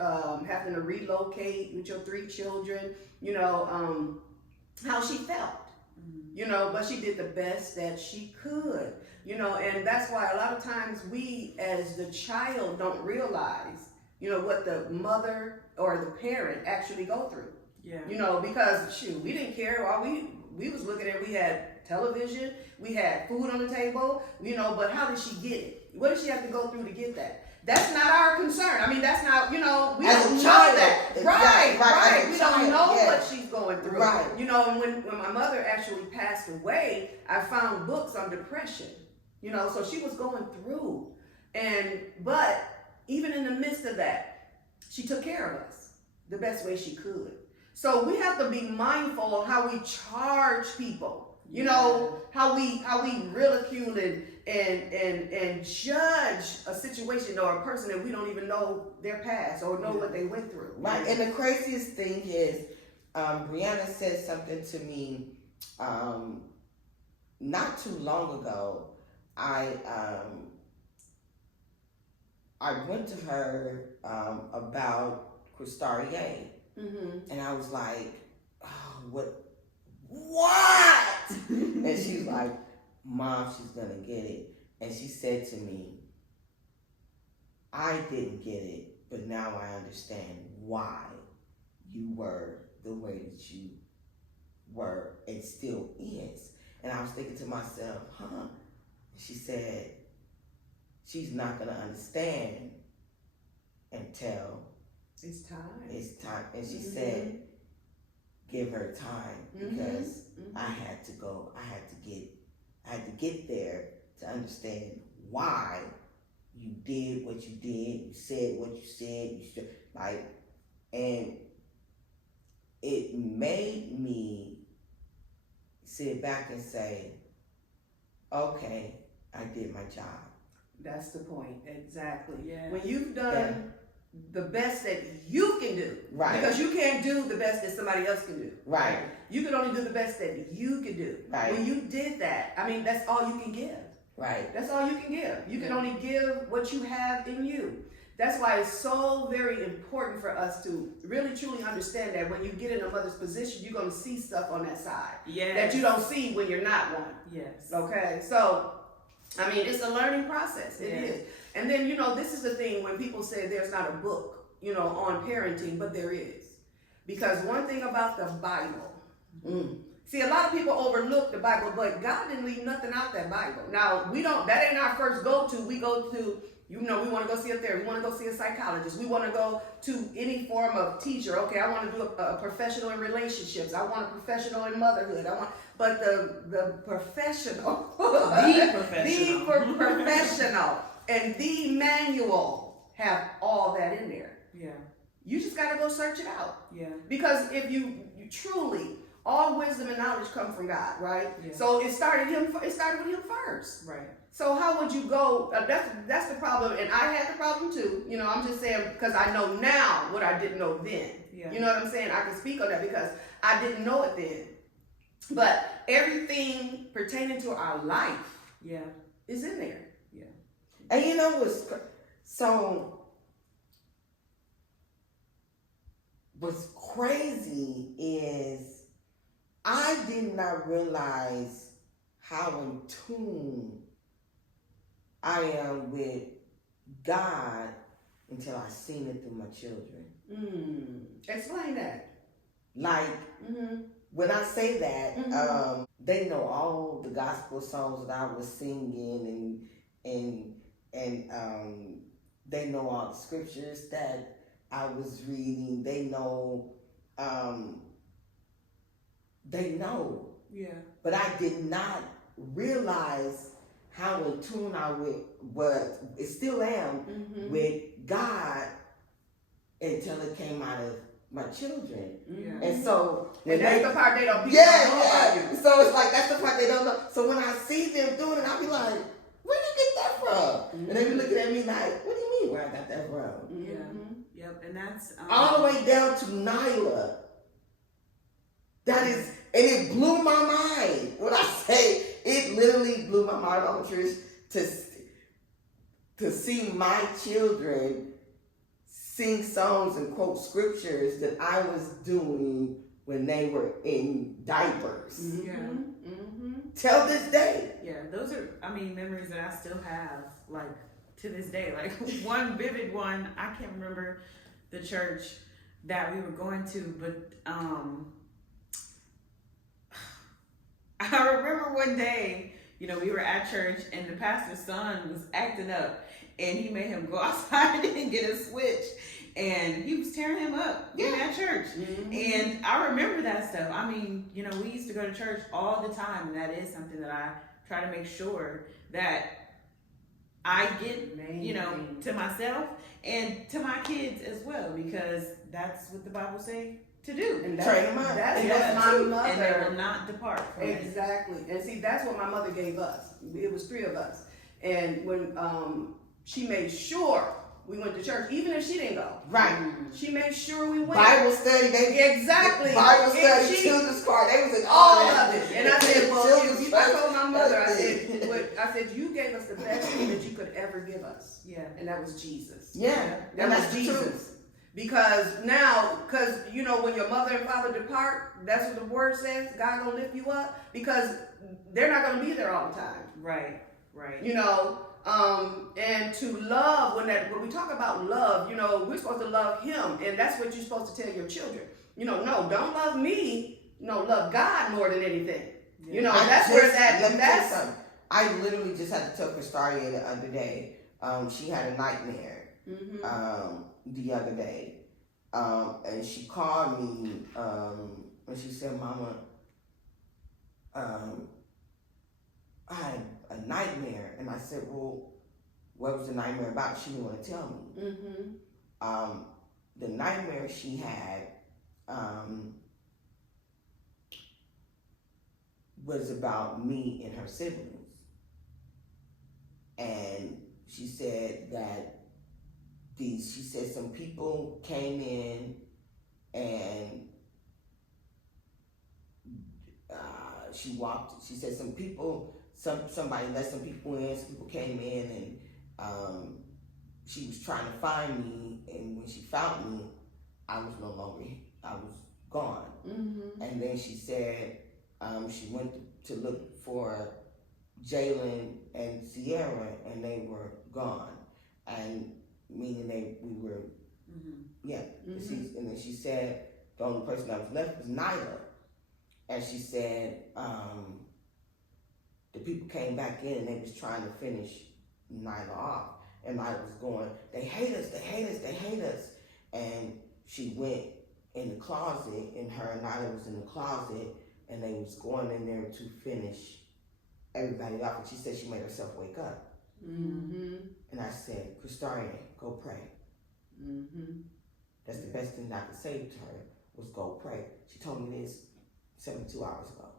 having to relocate with your 3 children, how she felt, but she did the best that she could, and that's why a lot of times we as the child don't realize, what the mother or the parent actually go through. Yeah. Because we didn't care. we was looking at, we had television, we had food on the table, but how did she get it? What did she have to go through to get that? That's not our concern. I mean, that's not, we As don't a know child, that. right, Right. We don't know yeah. what she's going through. Right. And when my mother actually passed away, I found books on depression, so she was going through. But even in the midst of that, she took care of us the best way she could. So we have to be mindful of how we charge people, how we ridicule and judge a situation or a person that we don't even know their past or know what they went through. Right, and the craziest thing is, Breanna said something to me not too long ago. I went to her about Neffeteria, and I was like, oh, what? And she's like, Mom, she's gonna get it. And she said to me, I didn't get it, but now I understand why you were the way that you were and still is. And I was thinking to myself, And she said, she's not gonna understand until it's time. And she said, give her time, because I had to go. I had to get there to understand why you did what you did. You said what you said. And it made me sit back and say, okay, I did my job. That's the point, exactly. Yeah. When you've done the best that you can do, right? Because you can't do the best that somebody else can do, right? You can only do the best that you can do. Right. When you did that, I mean, that's all you can give. Right. That's all you can give. You can only give what you have in you. That's why it's so very important for us to really truly understand that when you get in a mother's position, you're going to see stuff on that side that you don't see when you're not one. Yes. Okay. So, I mean, it's a learning process. It is. And then, this is the thing when people say there's not a book, on parenting, but there is. Because one thing about the Bible, see, a lot of people overlook the Bible, but God didn't leave nothing out that Bible. Now, that ain't our first go-to. We go to, we want to go see a therapist. We want to go see a psychologist. We want to go to any form of teacher. Okay, I want to do a professional in relationships. I want a professional in motherhood. But the professional, the professional and the manual have all that in there. Yeah. You just got to go search it out. Yeah. Because if you truly, all wisdom and knowledge come from God, right? Yeah. So it started with him first. Right. So how would you go? That's the problem, and I had the problem too. I'm just saying because I know now what I didn't know then. Yeah. You know what I'm saying? I can speak on that because I didn't know it then. But everything pertaining to our life, is in there. Yeah. And what's crazy is I did not realize how in tune I am with God until I seen it through my children. Explain that. When I say that, they know all the gospel songs that I was singing and they know all the scriptures that I was reading. They know. Yeah. But I did not realize how in tune I still am with God until it came out of my children. Yeah. And so that's the part they don't know about you. So it's like that's the part they don't know. So when I see them doing it, I'll be like, where did you get that from? And they be looking at me like, what do you mean where I got that from? Yeah. Yep. And that's all the way down to Nyla. That is, and it blew my mind. When I say it literally blew my mind, Latrice, to see my children sing songs and quote scriptures that I was doing when they were in diapers. Yeah. Till this day. Yeah, those are, memories that I still have, to this day. One vivid one, I can't remember the church that we were going to, but one day, we were at church and the pastor's son was acting up, and he made him go outside and get a switch, and he was tearing him up in that church. Mm-hmm. And I remember that stuff. I mean, we used to go to church all the time, and that is something that I try to make sure that I get, to myself and to my kids as well, because that's what the Bible say to do. And Train them up. That's And what that's my true. mother. And they will not depart from it. Exactly. And see, that's what my mother gave us. It was 3 of us. And when she made sure we went to church, even if she didn't go. Right. She made sure we went. Bible study, Exactly. Bible study, She- children's card, they was in all all of it. And I said, well, Children's I told my mother, I church. said, you gave us the best thing that you could ever give us. Yeah. And that was Jesus. Yeah, That and was that's the Jesus. truth. Because when your mother and father depart, that's what the word says, God gonna lift you up, because they're not gonna be there all the time. Right. And to love, when we talk about love, we're supposed to love him, and that's what you're supposed to tell your children. No, don't love me, love God more than anything. Yeah. That's Let where me tell you that's, something. I literally just had to tell Castaria the other day. She had a nightmare the other day. And she called me and she said, Mama, I had a nightmare. And I said, well, what was the nightmare about? She didn't want to tell me. The nightmare she had was about me and her siblings. And she said that she said some people came in and she said somebody let some people in, some people came in, and she was trying to find me, and when she found me, I was gone. And then she said she went to look for Jalen and Sierra, and they were gone, and meaning we were, and then she said the only person that was left was Nyla, and she said the people came back in and they was trying to finish Nyla off, and Nyla was going, they hate us, they hate us, they hate us, and she went in the closet, and her and Nyla was in the closet, and they was going in there to finish everybody off, and she said she made herself wake up. And I said, Christarian, go pray. That's the best thing I could say to her, was go pray. She told me this 72 hours ago.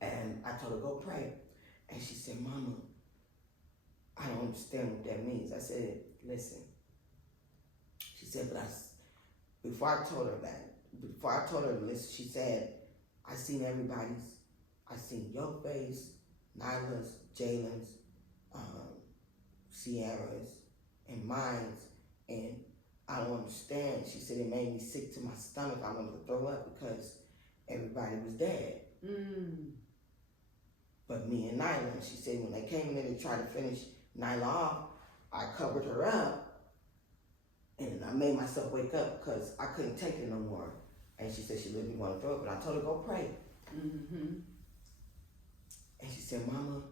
And I told her, go pray. And she said, Mama, I don't understand what that means. I said, listen. She said, before I told her to listen, she said, I seen your face, Nyla's, Jalen's, Sierra's, and mine's, and I don't understand. She said it made me sick to my stomach. I wanted to throw up because everybody was dead. But me and Nyla, she said when they came in to try to finish Nyla off, I covered her up, and I made myself wake up because I couldn't take it no more. And she said she literally wanted to throw up, but I told her, go pray. And she said, Mama,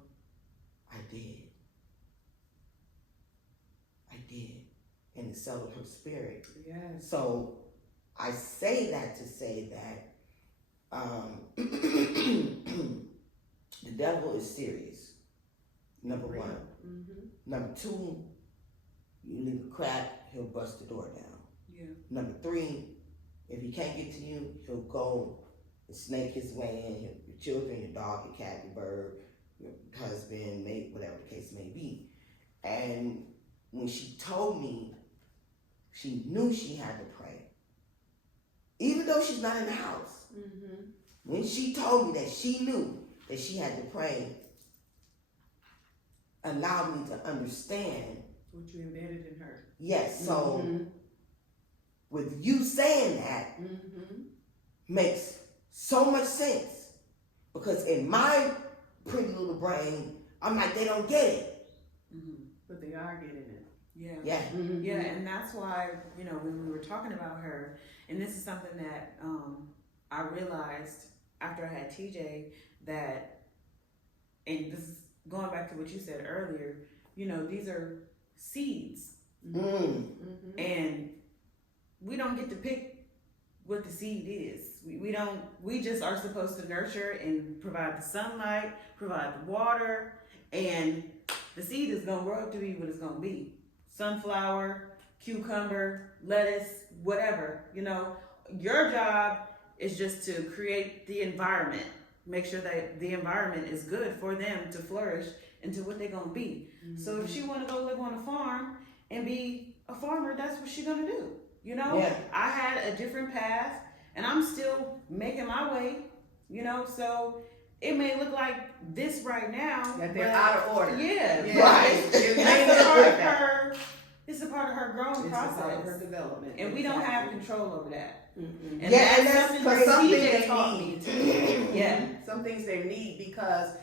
I did. And it settled her spirit. Yes. So I say that to say that the devil is serious. Number one. Number two, you leave a crack, he'll bust the door down. Number three, if he can't get to you, he'll go and snake his way in. Your children, your dog, your cat, your bird, your husband, mate, whatever the case may be. And when she told me, she knew she had to pray. Even though she's not in the house. When she told me that she knew that she had to pray, allowed me to understand. What you embedded in her. Yes, so with you saying that makes so much sense. Because in my pretty little brain, I'm like, they don't get it. But they are getting it. Yeah. Yeah, and that's why, when we were talking about her, and this is something that I realized after I had TJ, that and this is going back to what you said earlier, you know, these are seeds. And we don't get to pick what the seed is. We just are supposed to nurture and provide the sunlight, provide the water, and the seed is gonna grow up to be what it's gonna be. Sunflower, cucumber, lettuce, whatever. You know, your job is just to create the environment. Make sure that the environment is good for them to flourish into what they're gonna be. So if she wanna go live on a farm and be a farmer, that's what she's gonna do. You know, I had a different path and I'm still making my way, you know, so it may look like this right now. That they're out of order. Yeah. Right. It's a part of her growing process. It's a part of her development. And we don't have control over that. Mm-hmm. And Yeah, and that's that's something because that something TJ they taught me too. Yeah. Some things they need because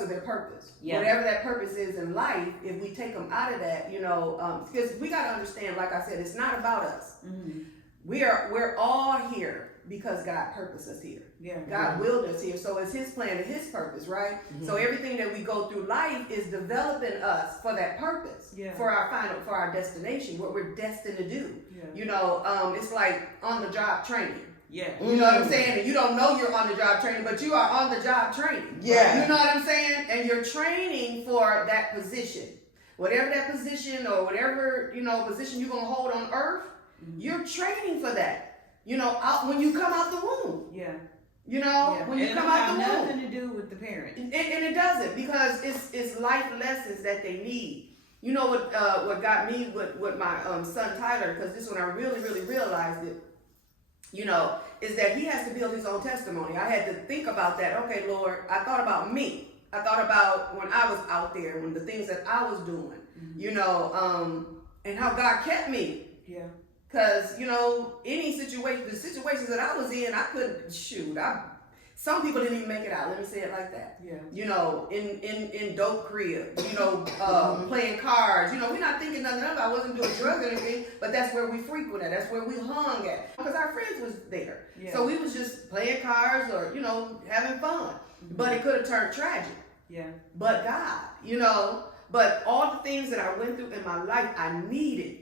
of their purpose. Yeah. Whatever that purpose is in life, if we take them out of that, you know, because we got to understand, like I said, it's not about us. We're all here because God purposed us here. Yeah. God willed us here. So it's his plan and his purpose, right? So everything that we go through life is developing us for that purpose, for our destination, what we're destined to do. Yeah. You know, it's like on the job training. Yeah. You know what I'm saying? And you don't know you're on the job training, but you are on the job training. Yeah. You know what I'm saying? And you're training for that position. Whatever that position or whatever, you know, position you're going to hold on earth, you're training for that. You know, when you come out the womb. Yeah. You know, when you come out the womb. It has nothing to do with the parent. And it doesn't, because it's life lessons that they need. You know what got me with my son Tyler, because this one I really, really realized it, you know, is that he has to build his own testimony. I had to think about that. Okay, Lord, I thought about me. I thought about when I was out there, when the things that I was doing, you know, and how God kept me. Yeah. Because, you know, the situations that I was in, I couldn't, some people didn't even make it out. Let me say it like that. Yeah. You know, in dope crib, you know, playing cards. You know, we're not thinking nothing of it. I wasn't doing drugs or anything, but that's where we frequented. That's where we hung at. Because our friends was there. Yeah. So we was just playing cards or, you know, having fun. But it could have turned tragic. Yeah. But God, you know, but all the things that I went through in my life, I needed.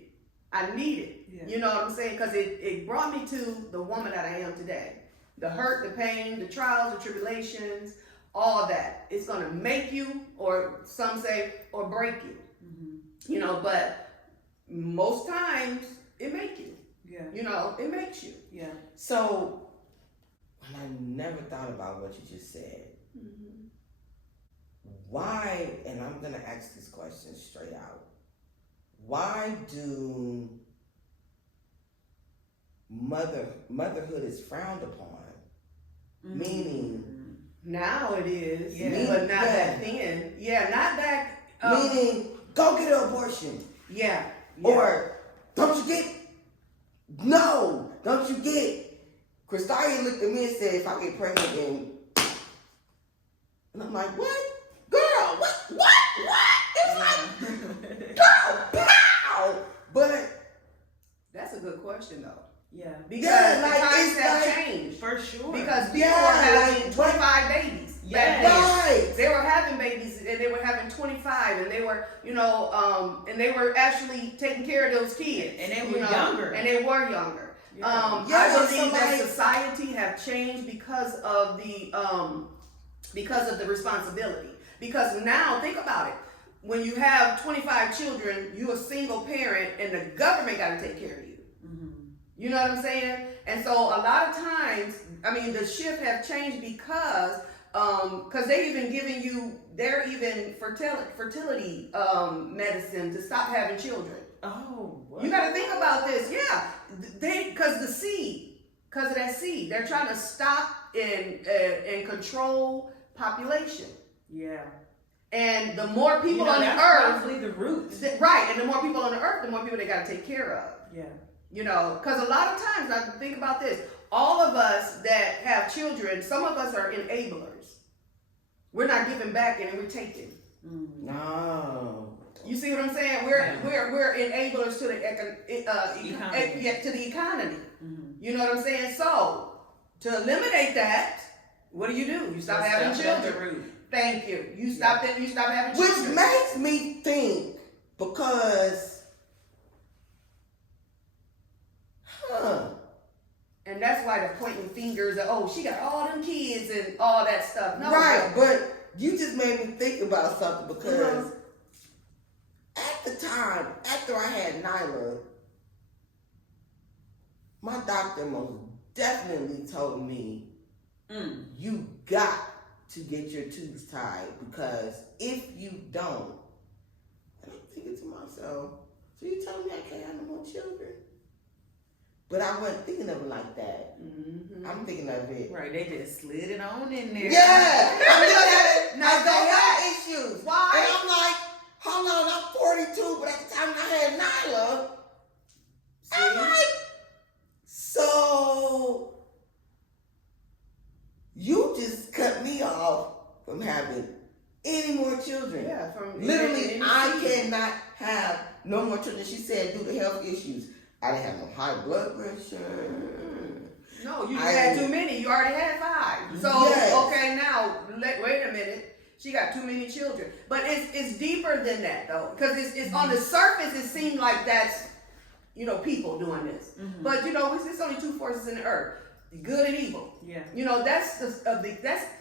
Yeah. You know what I'm saying? Because it brought me to the woman that I am today. The hurt, the pain, the trials, the tribulations, all that. It's going to make you, or some say, or break you. You know, but most times it makes you. Yeah. You know, it makes you. Yeah. So, and I never thought about what you just said. Why, and I'm going to ask this question straight out. Why do motherhood is frowned upon? Meaning, now it is, Yeah. but not back then. Yeah, not back. Meaning, go get an abortion. Yeah. Or, don't you get, Christaria looked at me and said, if I get pregnant, then, and I'm like, what? Girl, what? It's like, girl, pow! But, That's a good question, though. Yeah. Because Yeah, the like, times it's have like- changed. For sure. Because people were having 25 babies. back then. Right. They were having babies and they were having 25 and they were, you know, and they were actually taking care of those kids. And they were younger. And they were younger. Yeah. I believe that society have changed because of the responsibility. Because now, think about it. When you have 25 children, you're a single parent and the government got to take care of you. You know what I'm saying? And so a lot of times, I mean, the shift have changed because they even giving you, they're even fertility medicine to stop having children. Oh, what? You got to think about this. Yeah, because of that seed, they're trying to stop and control population. Yeah. And the more people on the that's earth, probably the roots. right? And the more people on the earth, the more people they got to take care of. Yeah. You know, because a lot of times, now think about this, all of us that have children, some of us are enablers. We're not giving back and we're taking. No. You see what I'm saying? We're enablers to the economy. to the economy. You know what I'm saying? So to eliminate that, what do? You stop having children. Thank you. You stopped it. You stopped having Which children. makes me think, because, And that's why they're pointing fingers at, oh, she got all them kids and all that stuff. No, right, but you just made me think about something, because at the time, after I had Nyla, my doctor most definitely told me, you got to get your tubes tied, because if you don't, and I'm thinking to myself, so you telling me I can't have no more children? But I wasn't thinking of it like that. I'm thinking of it. Right, they just slid it on in there. Yeah, I still have issues. Why? And I'm like, hold on, I'm 42, but at the time I had Nyla, I'm like, so you just cut me off from having any more children. Yeah, from literally, I cannot have no more children. She said due to health issues. I didn't have no high blood pressure. No, you had too many. You already had 5. So, okay, now, wait a minute. She got too many children. But it's deeper than that, though. Because it's on the surface, it seemed like that's, people doing this. But, it's only 2 forces in the earth. Good and evil. Yeah. That's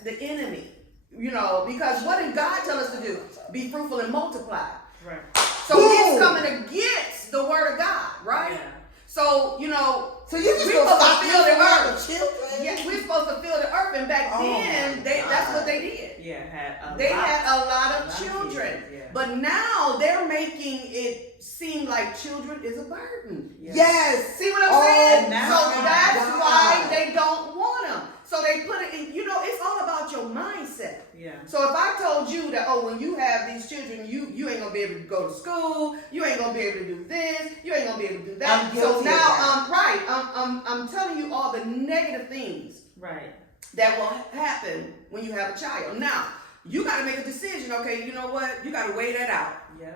the enemy. Because what did God tell us to do? Be fruitful and multiply. Right. So he's coming against the word of God, right? Yeah. So, so you just we're supposed supposed to to fill the have earth. children? Yes, we're supposed to fill the earth, and back then, that's what they did. Yeah, They had a lot of children. Kids, yeah. But now they're making it seem like children is a burden. Yeah. Yes. See what I'm saying? now- So that's why they don't want them. So they put it in, it's all about your mindset. Yeah. So if I told you that, when you have these children, you ain't gonna be able to go to school, you ain't gonna be able to do this, you ain't gonna be able to do that. I'm guilty So of now, that. I'm telling you all the negative things Right. that will happen when you have a child. Now, you got to make a decision. Okay, you know what? You got to weigh that out. Yeah.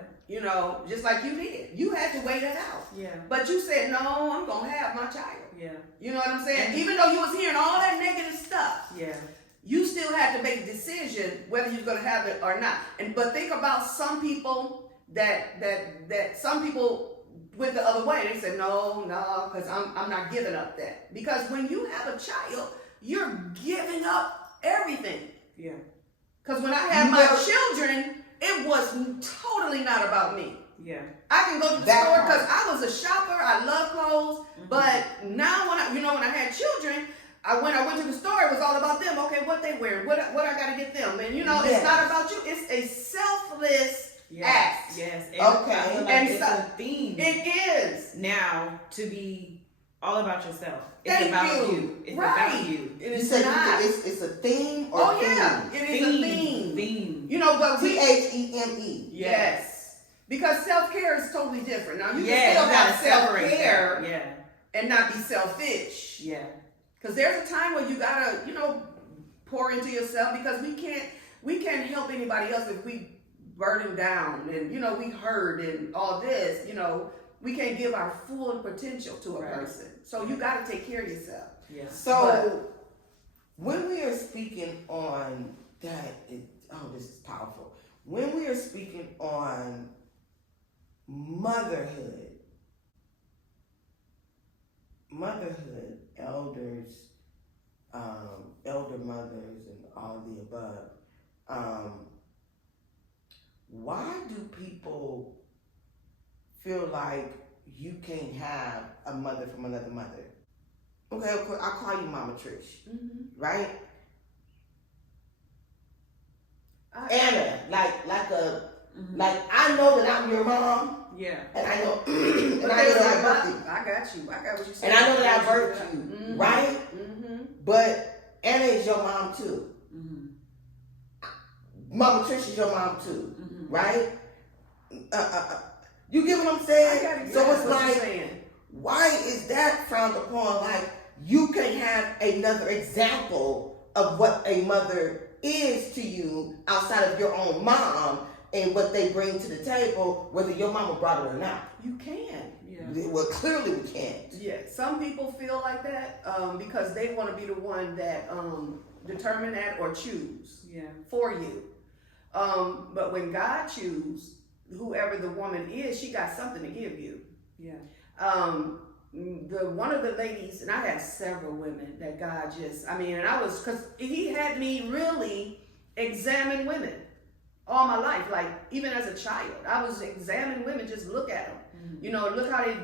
Just like you did. You had to weigh that out. Yeah. But you said, no, I'm gonna have my child. Yeah. You know what I'm saying? Even though you was hearing all that negative stuff. Yeah. You still had to make a decision whether you're gonna have it or not. But think about some people that some people went the other way. They said no, because I'm not giving up that. Because when you have a child, you're giving up everything. Yeah. Because when I had my children, it was totally not about me. Yeah. I can go to the store because I was a shopper. I love clothes. But now when I had children, when I went to the store, it was all about them. Okay, what they wearing, what I got to get them, and it's not about you. It's a selfless act. Yes. Okay. I feel like And it's a theme. It is Now to be all about yourself. It's Thank about you. you. It's Right. about you. It You is said not. it's a theme or Oh theme? yeah, it is a theme. Theme. But we THEME. yes, because self-care is totally different. Now you can Yeah, still you gotta have separate self-care that. Yeah. and not be selfish. Yeah. Because there's a time where you gotta, pour into yourself, because we can't help anybody else if we burden down and we hurt and all this. We can't give our full potential to a person. So you gotta take care of yourself. Yeah. So when we are speaking on that, this is powerful. When we are speaking on motherhood, elders, elder mothers, and all the above, why do people feel like you can't have a mother from another mother? Okay, I'll call you Mama Trish, right? Anna, like I know that I'm your mom. Yeah. And I know, and I know that I birthed you. I got you. I got what you said. And I know that I birthed you, right? But Anna is your mom too. Mama Trish is your mom too, right? You get what I'm saying? I got it. So it's What you're like, saying. why is that frowned upon? Like, you can have another example of what a mother is to you outside of your own mom and what they bring to the table, whether your mama brought it or not. You can. Yeah. Well, clearly we can't. Yeah, some people feel like that because they want to be the one that determine that or choose Yeah. for you. But when God chooses, whoever the woman is, she got something to give you. Yeah. One of the ladies, and I had several women that God just, and I was, because he had me really examine women all my life. Like, even as a child, I was examining women, just look at them. Mm-hmm. Look how they,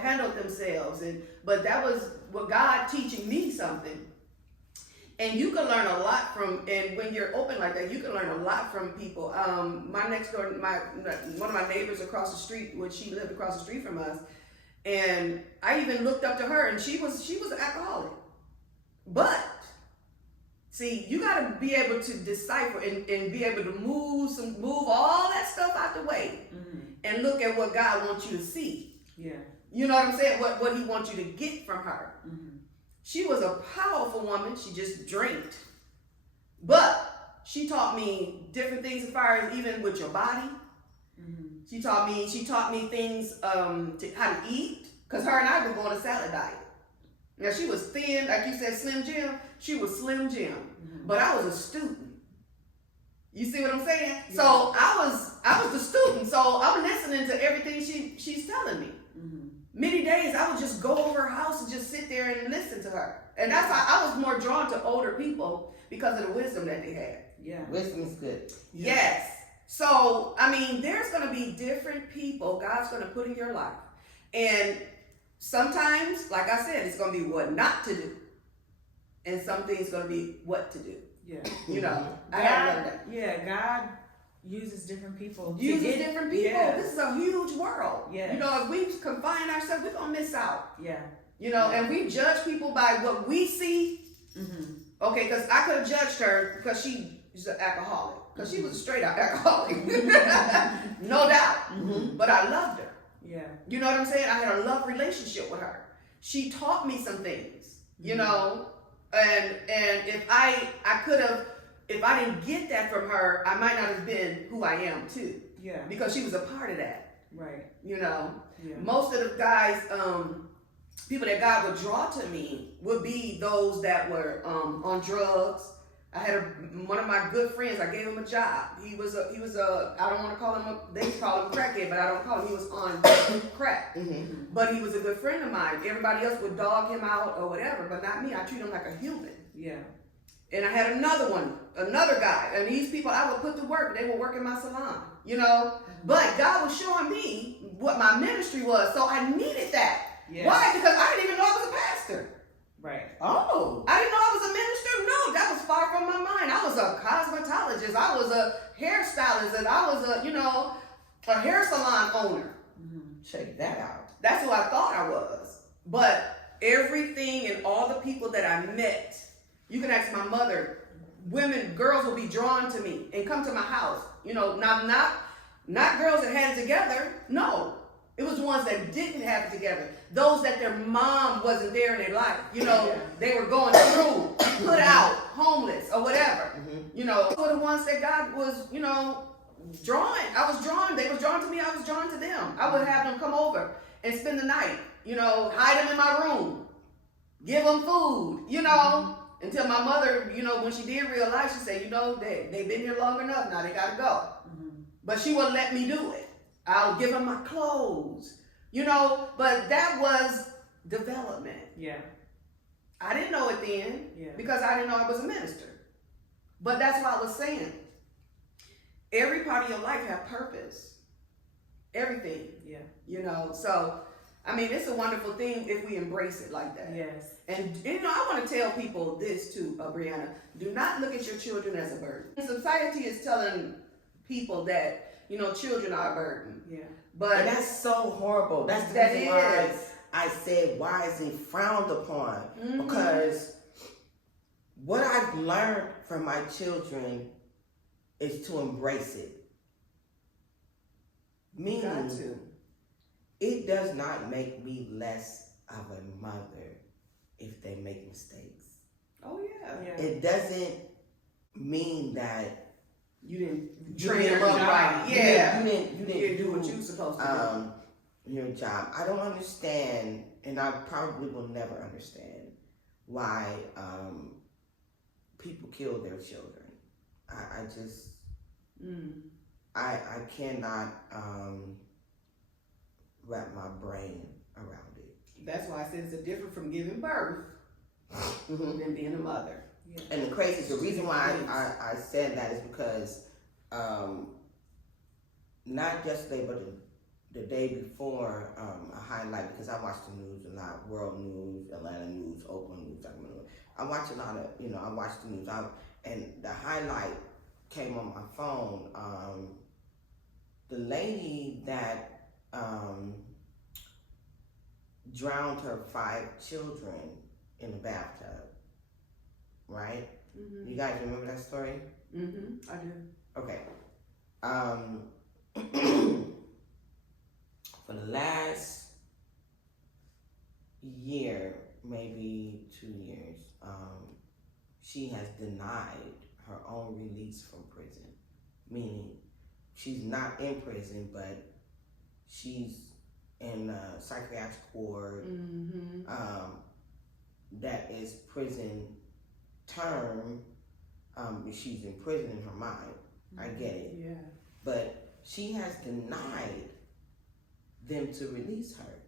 handled themselves. But that was what God teaching me something. And you can learn a lot from, and when you're open like that, you can learn a lot from people. My next door, one of my neighbors across the street, when she lived across the street from us, and I even looked up to her, and she was an alcoholic. But see, you got to be able to decipher and be able to move all that stuff out the way, and look at what God wants you to see. Yeah. You know what I'm saying? What he wants you to get from her. Mm-hmm. She was a powerful woman. She just drank. But she taught me different things as far as even with your body. Mm-hmm. She taught me things how to eat. Because her and I were going a salad diet. Now she was thin, like you said, Slim Jim. She was Slim Jim. Mm-hmm. But I was a student. You see what I'm saying? Yeah. So I was the student. So I'm listening to everything she's telling me. Mm-hmm. Many days I would just go over her house and just sit there and listen to her. And that's why I was more drawn to older people, because of the wisdom that they had. Yeah. Wisdom is good. Yes. So, there's going to be different people God's going to put in your life. And sometimes, like I said, it's going to be what not to do. And some things going to be what to do. Yeah. I had to learn that. Yeah, God uses different people. Different people. Yeah. This is a huge world. Yeah. If we confine ourselves, we're going to miss out. Yeah. And we judge people by what we see. Mm-hmm. Okay, because I could have judged her because she's an alcoholic. Because she was a straight out alcoholic. No doubt. Mm-hmm. But I loved her. Yeah. You know what I'm saying? I had a love relationship with her. She taught me some things, and if I could have, if I didn't get that from her, I might not have been who I am too. Yeah. Because she was a part of that. Right. Yeah. Most Most of the guys, people that God would draw to me would be those that were on drugs. I had one of my good friends. I gave him a job. He was a I don't want to call him they call him crackhead, but I don't call him. He was on crack. Mm-hmm. But he was a good friend of mine. Everybody else would dog him out or whatever, but not me. I treat him like a human. Yeah. And I had another guy, and these people I would put to work. They would work in my salon, But God was showing me what my ministry was, so I needed that. Yes. Why? Because I didn't even know I was a pastor. Right. Oh. I didn't know I was a minister. No, that was far from my mind. I was a cosmetologist. I was a hairstylist, and I was a hair salon owner. Mm-hmm. Check that out. That's who I thought I was. But everything and all the people that I met, you can ask my mother, girls will be drawn to me and come to my house. Not girls that had it together. No. It was ones that didn't have it together. Those that their mom wasn't there in their life. They were going through, put out, homeless, or whatever. Mm-hmm. Those were the ones that God was, drawing. I was drawn. They were drawn to me. I was drawn to them. I would have them come over and spend the night. Hide them in my room. Give them food, until my mother, when she did realize, she said, they've been here long enough. Now they got to go. Mm-hmm. But she wouldn't let me do it. I'll give them my clothes, but that was development. Yeah. I didn't know it then because I didn't know I was a minister. But that's what I was saying. Every part of your life have purpose. Everything. Yeah. So, it's a wonderful thing if we embrace it like that. Yes. And, I want to tell people this too, Breanna. Do not look at your children as a burden. Society is telling people that, children are a burden. Yeah. But And that's so horrible. That's the reason why I said, why is it frowned upon? Mm-hmm. Because what I've learned from my children is to embrace it. Meaning, it does not make me less of a mother if they make mistakes. Oh yeah. It doesn't mean that you didn't do train your them up job. right. you Yeah. didn't do what you were supposed to your job. I don't understand, and I probably will never understand why people kill their children. I just, I cannot wrap my brain around it. That's why I said it's a different from giving birth than being a mother. Yeah. And the reason why I said that is because not yesterday, but the day before, I highlight, because I watch the news a lot, world news, Atlanta news, Oakland news, I watch a lot of, I watch the news, and the highlight came on my phone. The lady that drowned her 5 children in the bathtub, right? You guys remember that story? I do. Okay. For the last year, maybe 2 years, she has denied her own release from prison. Meaning, she's not in prison, but she's in a psychiatric ward that is prison term. She's in prison in her mind. I get it. Yeah. But she has denied them to release her.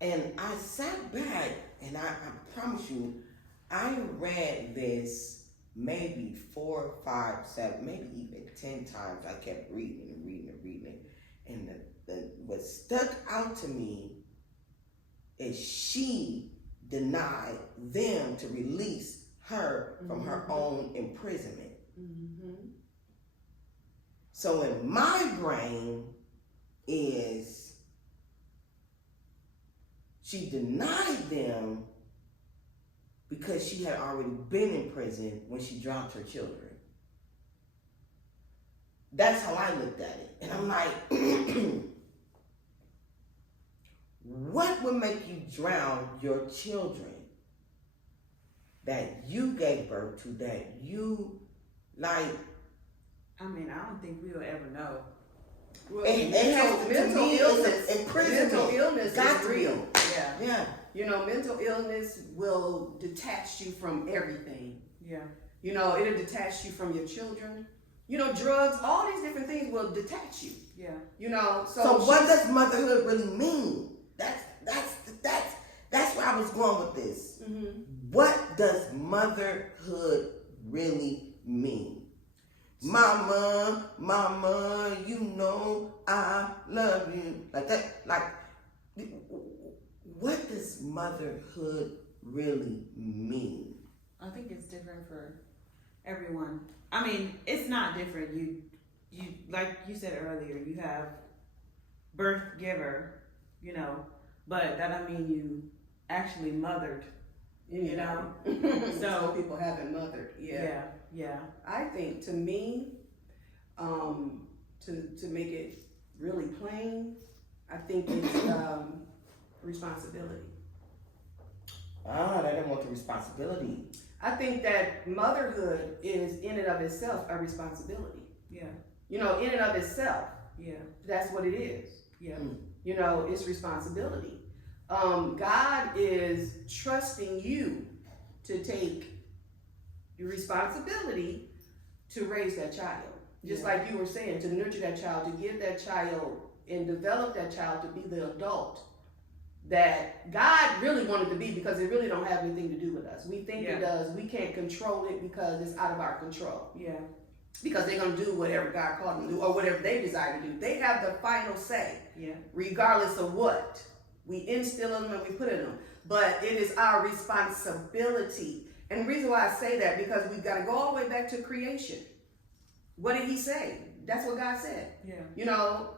And I sat back and I promise you, I read this maybe 4, 5, 7, maybe even 10 times. I kept reading and reading and reading. And what stuck out to me is she denied them to release her from her own imprisonment. So in my brain is she denied them because she had already been in prison when she drowned her children. That's how I looked at it. And I'm like, what would make you drown your children that you gave birth to, that you, like... I mean, I don't think we'll ever know. Well, mental illness is real. Yeah. Mental illness will detach you from everything. Yeah. It'll detach you from your children. Drugs, all these different things will detach you. Yeah. So what does motherhood really mean? That's where I was going with this. What does motherhood really mean? Mama, I love you. Like that, what does motherhood really mean? I think it's different for everyone. I mean, it's not different. You like you said earlier, you have birth giver, but that don't mean you actually mothered, So people haven't mothered. Yeah. I think, to me, to make it really plain, I think it's responsibility. They didn't want the responsibility. I think that motherhood is in and of itself a responsibility. Yeah. In and of itself. Yeah. That's what it is. Yeah. It's responsibility. God is trusting you to take the responsibility to raise that child. Just like you were saying, to nurture that child, to give that child and develop that child to be the adult that God really wanted to be, because it really don't have anything to do with us. We think it does. We can't control it because it's out of our control. Yeah. Because they're going to do whatever God called them to do, or whatever they desire to do. They have the final say. Yeah. Regardless of what we instill in them and we put in them. But it is our responsibility. And the reason why I say that, because we've got to go all the way back to creation. What did he say? That's what God said. Yeah.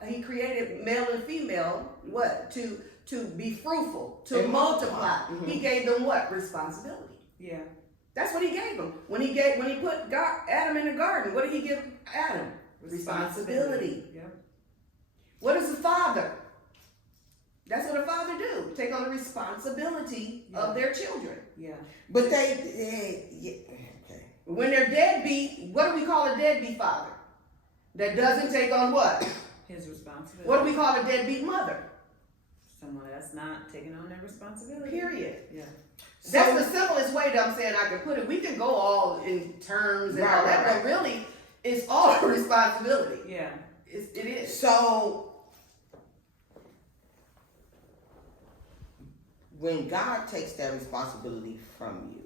He created male and female, what? To be fruitful, to multiply. He gave them what? Responsibility. Yeah. That's what he gave them. When he put Adam in the garden, what did he give Adam? Responsibility. Yeah. What is a father? That's what a father do. Take on the responsibility of their children. Yeah. But okay. When they're deadbeat, what do we call a deadbeat father? That doesn't take on what? His responsibility. What do we call a deadbeat mother? Someone that's not taking on their responsibility. Period. Yeah. That's the simplest way that I'm saying I can put it. We can go all in terms and all that, but really, it's all a responsibility. Yeah. It is. So, when God takes that responsibility from you,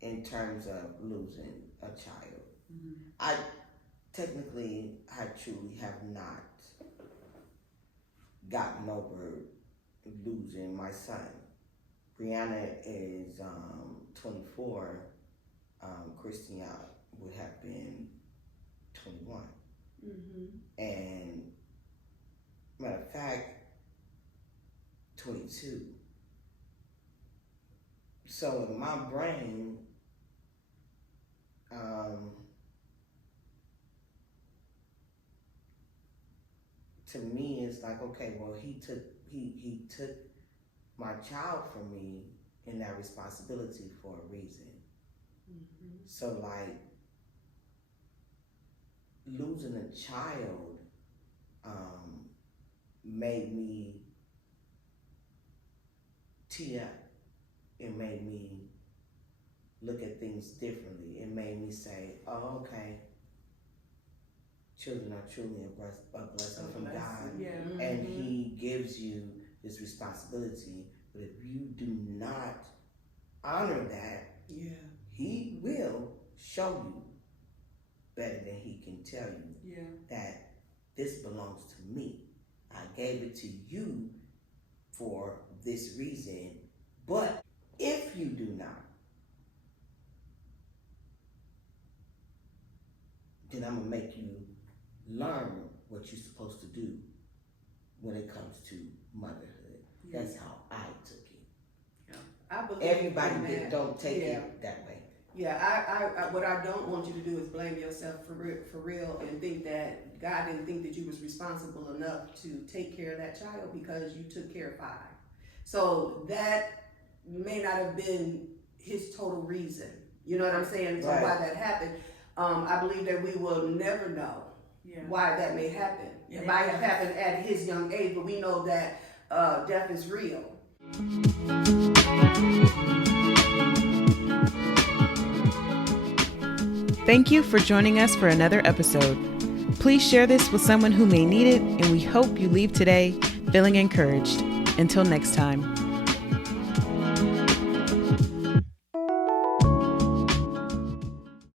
in terms of losing a child, I truly have not gotten over losing my son. Breanna is 24. Christian would have been 21. And matter of fact, 22. So in my brain, to me, it's like, okay, well, he took my child from me in that responsibility for a reason. So like losing a child made me tee up. It made me look at things differently. It made me say, oh, okay, children are truly a blessing from God. Yeah. And he gives you this responsibility. But if you do not honor that, he will show you better than he can tell you that this belongs to me. I gave it to you for this reason. But if you do not, then I'm going to make you learn what you're supposed to do when it comes to motherhood. That's how I took it. I believe everybody don't take it that way. Yeah, I what I don't want you to do is blame yourself for real and think that God didn't think that you was responsible enough to take care of that child because you took care of 5. So that may not have been his total reason. You know what I'm saying? So why that happened. I believe that we will never know why that may happen. It might have happened at his young age, but we know that death is real. Thank you for joining us for another episode. Please share this with someone who may need it, and we hope you leave today feeling encouraged. Until next time.